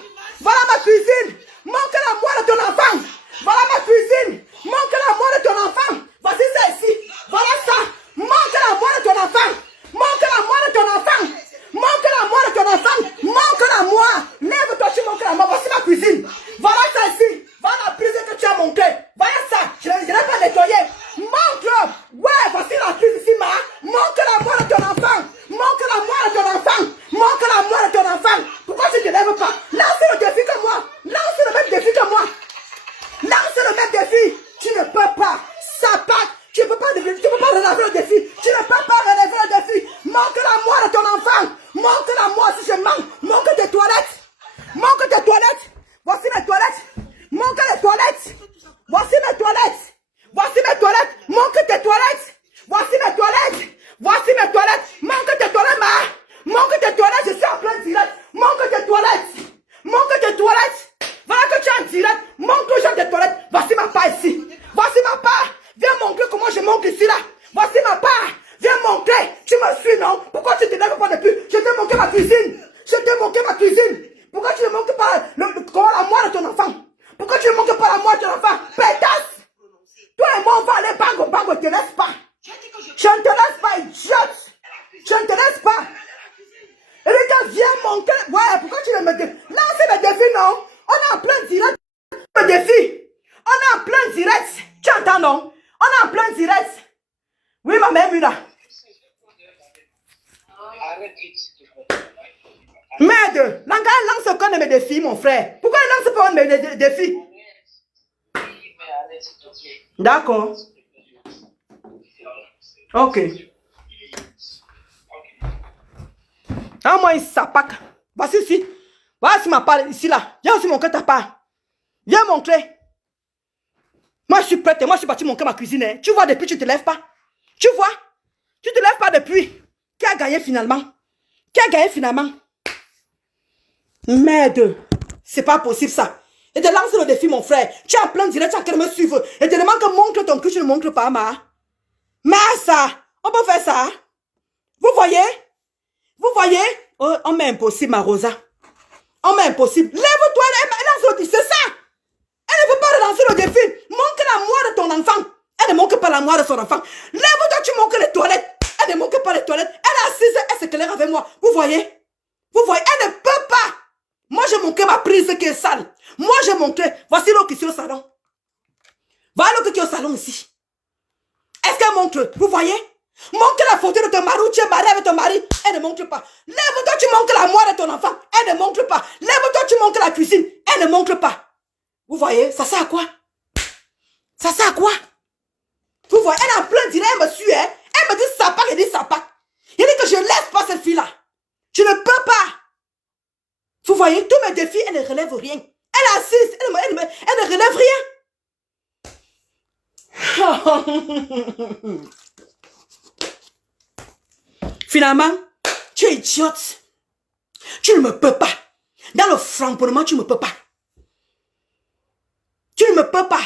Voilà ma cuisine. Montre la moelle de ton enfant. Voilà ma cuisine. Montre la moelle de ton enfant. Voici ça ici. Voilà ça. Montre la moelle de ton enfant. Montre la moelle de ton enfant. Montre la moelle de ton enfant. Montre la moelle. Lève-toi, tu montres la moelle. Voici ma cuisine. Voilà ça ici. Voilà la prise que tu as montée. Voilà ça. Je ne l'ai pas nettoyé. Montre. Ouais, voici la prise ici, ma. Montre la moelle de ton enfant. Montre la moelle de ton enfant. Montre la moelle de ton enfant. Pourquoi tu ne te lèves pas? Lance le défi que moi. Lance le même défi que moi. Lance le même défi. Tu ne peux pas. Sapate. Tu ne peux pas relever le défi. Tu ne peux pas relever le défi. Montre la moelle de ton enfant. Montre la moelle si je manque. Montre tes toilettes. Montre tes toilettes. Voici mes toilettes. Montre les toilettes. Voici mes toilettes. Voici mes toilettes. Montre tes toilettes. Voici mes toilettes. Voici mes toilettes. Montre tes toilettes, ma. Montre tes toilettes. Je suis en plein direct. Montre tes toilettes. Montre tes toilettes. Voilà que tu es en direct. Montre aux gens tes toilettes. Voici ma part ici. Voici ma part. Viens montrer comment je monte ici là. Voici ma part. Viens montrer. Tu me suis, non? Pourquoi tu ne te lèves pas depuis? Je t'ai montré ma cuisine. Je t'ai montré ma cuisine. Pourquoi tu ne montres pas la moelle de ton enfant? Pourquoi tu ne montres pas la moelle de ton enfant? Pétasse. Toi et moi, on va aller bango, bango, te laisse pas. Je ne te laisse pas, idiote. Je ne te laisse pas. Et regarde, viens montrer. Ouais, pourquoi tu ne me dis? Là, c'est le défi, non? On est en plein direct. Le défi. On est en plein direct. Tu entends, non? On est en plein direct. Oui, ma mère, là. Merde, l'engagement lance quand mes défis, mon frère. Pourquoi il lance pas mes défis? D'accord. Ok. Ah, moi, il s'apaque. Voici ici. Voici ma part ici, là. Viens aussi montrer ta part. Viens montrer. Moi, je suis prête. Moi, je suis parti montrer ma cuisine. Hein. Tu vois, depuis, tu ne te lèves pas. Tu vois? Tu ne te lèves pas depuis. Qui a gagné finalement? Qui a gagné finalement? Merde. C'est pas possible, ça. Et te lance le défi, mon frère. Tu es en plein direct, tu as qu'à me suivre. Et te demande que montre ton cul, tu ne montres pas, ma. Mais ça, on peut faire ça. Vous voyez? Vous voyez? Oh, on met impossible, ma Rosa. On met impossible. Lève-toi, lance le défi, c'est ça. Elle ne veut pas relancer le défi. Montre la moelle de ton enfant. Elle ne montre pas la moelle de son enfant. Lève-toi, tu montres les toilettes. Elle ne montre pas les toilettes. Elle est assise, elle s'éclaire avec moi. Vous voyez? Vous voyez? Elle ne peut pas. Moi, j'ai montré ma prise qui est sale. Moi, j'ai montré. Voici l'eau qui est au salon. Voilà l'eau qui est au salon ici. Est-ce qu'elle montre? Vous voyez? Montre la photo de ton mari ou tu es marié avec ton mari. Elle ne montre pas. Lève-toi, tu montres la moire de ton enfant. Elle ne montre pas. Lève-toi, tu montres la cuisine. Elle ne montre pas. Vous voyez? Ça sert à quoi? Ça sert à quoi? Vous voyez? Elle est en plein direct, elle me suit. Hein? Elle me dit sapac, elle dit sapac. Il dit que je ne laisse pas cette fille-là. Je ne peux pas. Vous voyez? Tous mes défis, elle ne relève rien. Elle est assise, elle ne relève rien. Finalement, tu es idiote. Tu ne me peux pas. Dans le framponnement, tu ne me peux pas. Tu ne me peux pas.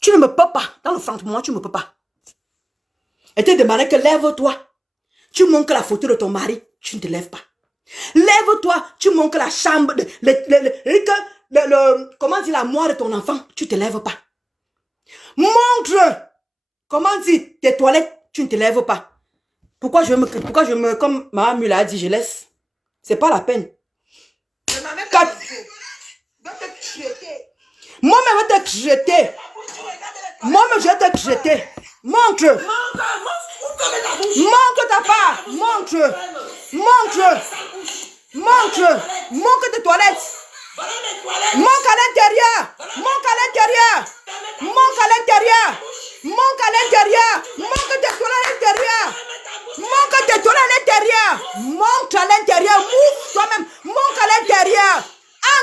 Tu ne me peux pas. Dans le framponnement, tu ne me peux pas. Elle te demandait que lève-toi. Tu montres la photo de ton mari. Tu ne te lèves pas. Lève-toi. Tu montres la chambre. Comment dire la moire de ton enfant. Tu ne te lèves pas. Montre. Comment dire tes toilettes. Tu ne te lèves pas. Pourquoi je me comme ma mule a dit, je laisse. C'est pas la peine. Moi-même, je vais te jeter. Moi-même, je vais te jeter. Montre. Montre ta part. Montre. Montre. Montre. Montre tes toilettes. Montre à l'intérieur. Montre à l'intérieur. Montre à l'intérieur. Montre à l'intérieur. Montre tes toilettes à l'intérieur. Montre tes toilettes à l'intérieur. Montre à l'intérieur. Move toi-même. Montre à l'intérieur.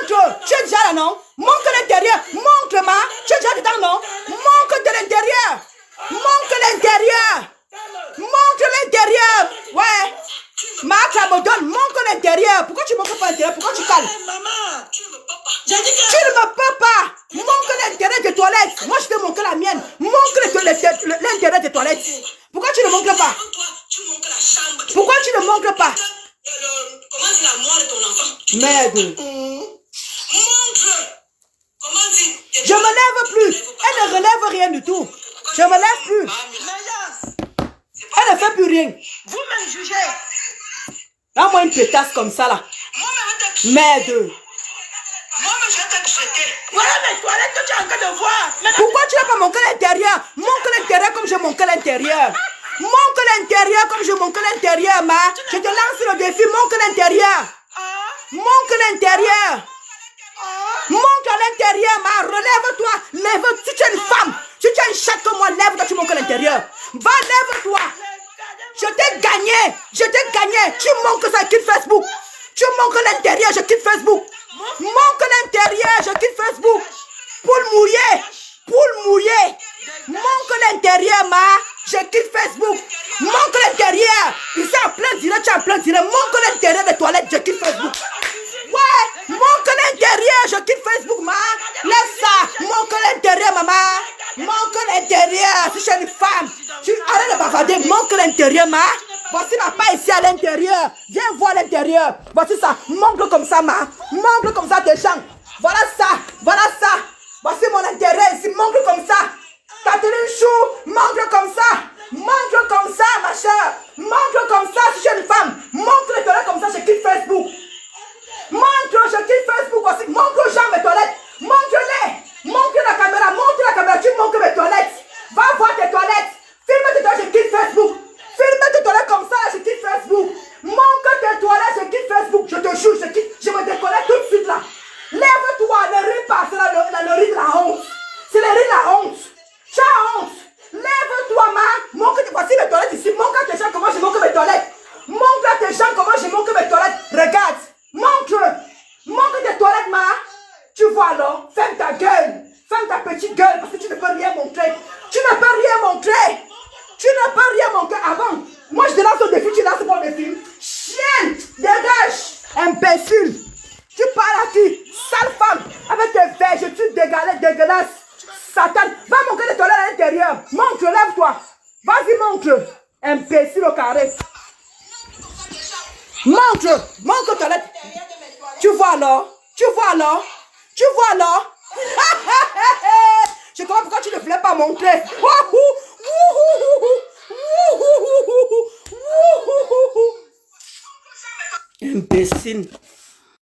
Entre. Tu es déjà là, non? Montre à l'intérieur. Montre-moi. Tu es déjà dedans, non? Montre de l'intérieur. Montre l'intérieur. Montre l'intérieur. Ouais. Marc, ça me donne. Montre l'intérieur. Pourquoi tu montres pas l'intérieur? Pourquoi tu calmes? Maman, tu ne me peux pas. Tu ne me peux pas. Montre l'intérieur des toilettes. Moi, je te montre la mienne. Montre l'intérieur des toilettes. Pourquoi tu ne montres pas? Tu montres la chambre. Pourquoi tu ne montres pas? Comment dire la moire de ton enfant? Merde. Montre. Comment dire? Je me lève plus. Elle ne relève rien du tout. Je me lève plus. Elle ne fait plus rien. Vous-même jugez. Donne-moi une pétasse comme ça là. Merde. Moi-même, je vais te jeter. Voilà mes toilettes que tu es en train de voir. Pourquoi tu n'as pas montré l'intérieur? Montre l'intérieur comme je montre l'intérieur. Montre l'intérieur comme je montre l'intérieur, ma. Je te lance le défi, montre l'intérieur. Montre l'intérieur. Montre à l'intérieur, ma. Relève-toi. Lève. Si tu es une femme, si tu es une chatte comme moi, lève-toi, tu montres l'intérieur. Va, lève-toi. Je t'ai gagné. Je t'ai gagné. Tu montres ça, quitte Facebook. Tu montres l'intérieur, je quitte Facebook. Montre l'intérieur, je quitte Facebook. Poule mouillée. Poule mouillée. Montre l'intérieur, ma. Je quitte Facebook. Montre l'intérieur. Ici en plein direct, tu es en plein direct. Montre l'intérieur des toilettes, je quitte Facebook. Ouais. Montre l'intérieur, je quitte Facebook, ma. Laisse ça. Montre l'intérieur, maman. Montre l'intérieur. Si je suis une femme, tu arrête de bavarder. Montre l'intérieur, ma. Voici ma part ici à l'intérieur. Viens voir l'intérieur. Voici ça. Montre comme ça, ma. Montre comme ça tes jambes. Voilà ça. Voilà ça. Voici mon intérieur ici. Montre comme ça. Catherine Chou. Montre comme ça. Montre comme ça, ma chère. Montre comme ça si je suis une femme. Montre les toilettes comme ça, je quitte Facebook. Montre, je quitte Facebook aussi. Montre aux gens mes toilettes. Montre-les. Montre la caméra. Montre la caméra. Tu montres mes toilettes. Va voir tes toilettes. Filme tes toilettes, je quitte Facebook. Filme tes toilettes comme ça, je quitte Facebook. Montre tes toilettes, je quitte Facebook. Je te jure, je quitte. Je me déconnecte tout de suite là. Lève-toi, ne ris pas. C'est le riz de la honte. C'est le riz de la honte. Tu as honte. Lève-toi, ma. Montre, voici mes toilettes ici. Montre à tes gens comment je montre mes toilettes. Montre à tes gens comment je montre mes toilettes. Regarde. Montre. Montre tes toilettes, ma. Tu vois, non? Ferme ta gueule. Ferme ta petite gueule parce que tu ne peux rien montrer. Tu ne peux rien montrer. Tu ne peux rien montrer avant. Moi, je te lance au défi, tu lances pas au défi. Chienne, dégage. Imbécile. Tu parles à qui? Sale femme. Avec tes verges, tu dégueulasses. Satan. Va montrer les toilettes à l'intérieur. Montre, lève-toi. Vas-y, montre. Imbécile au carré. Montre. Montre ta lettre. Tu vois alors? Tu vois alors? Tu vois alors? Je comprends pourquoi tu ne voulais pas montrer. Imbécile.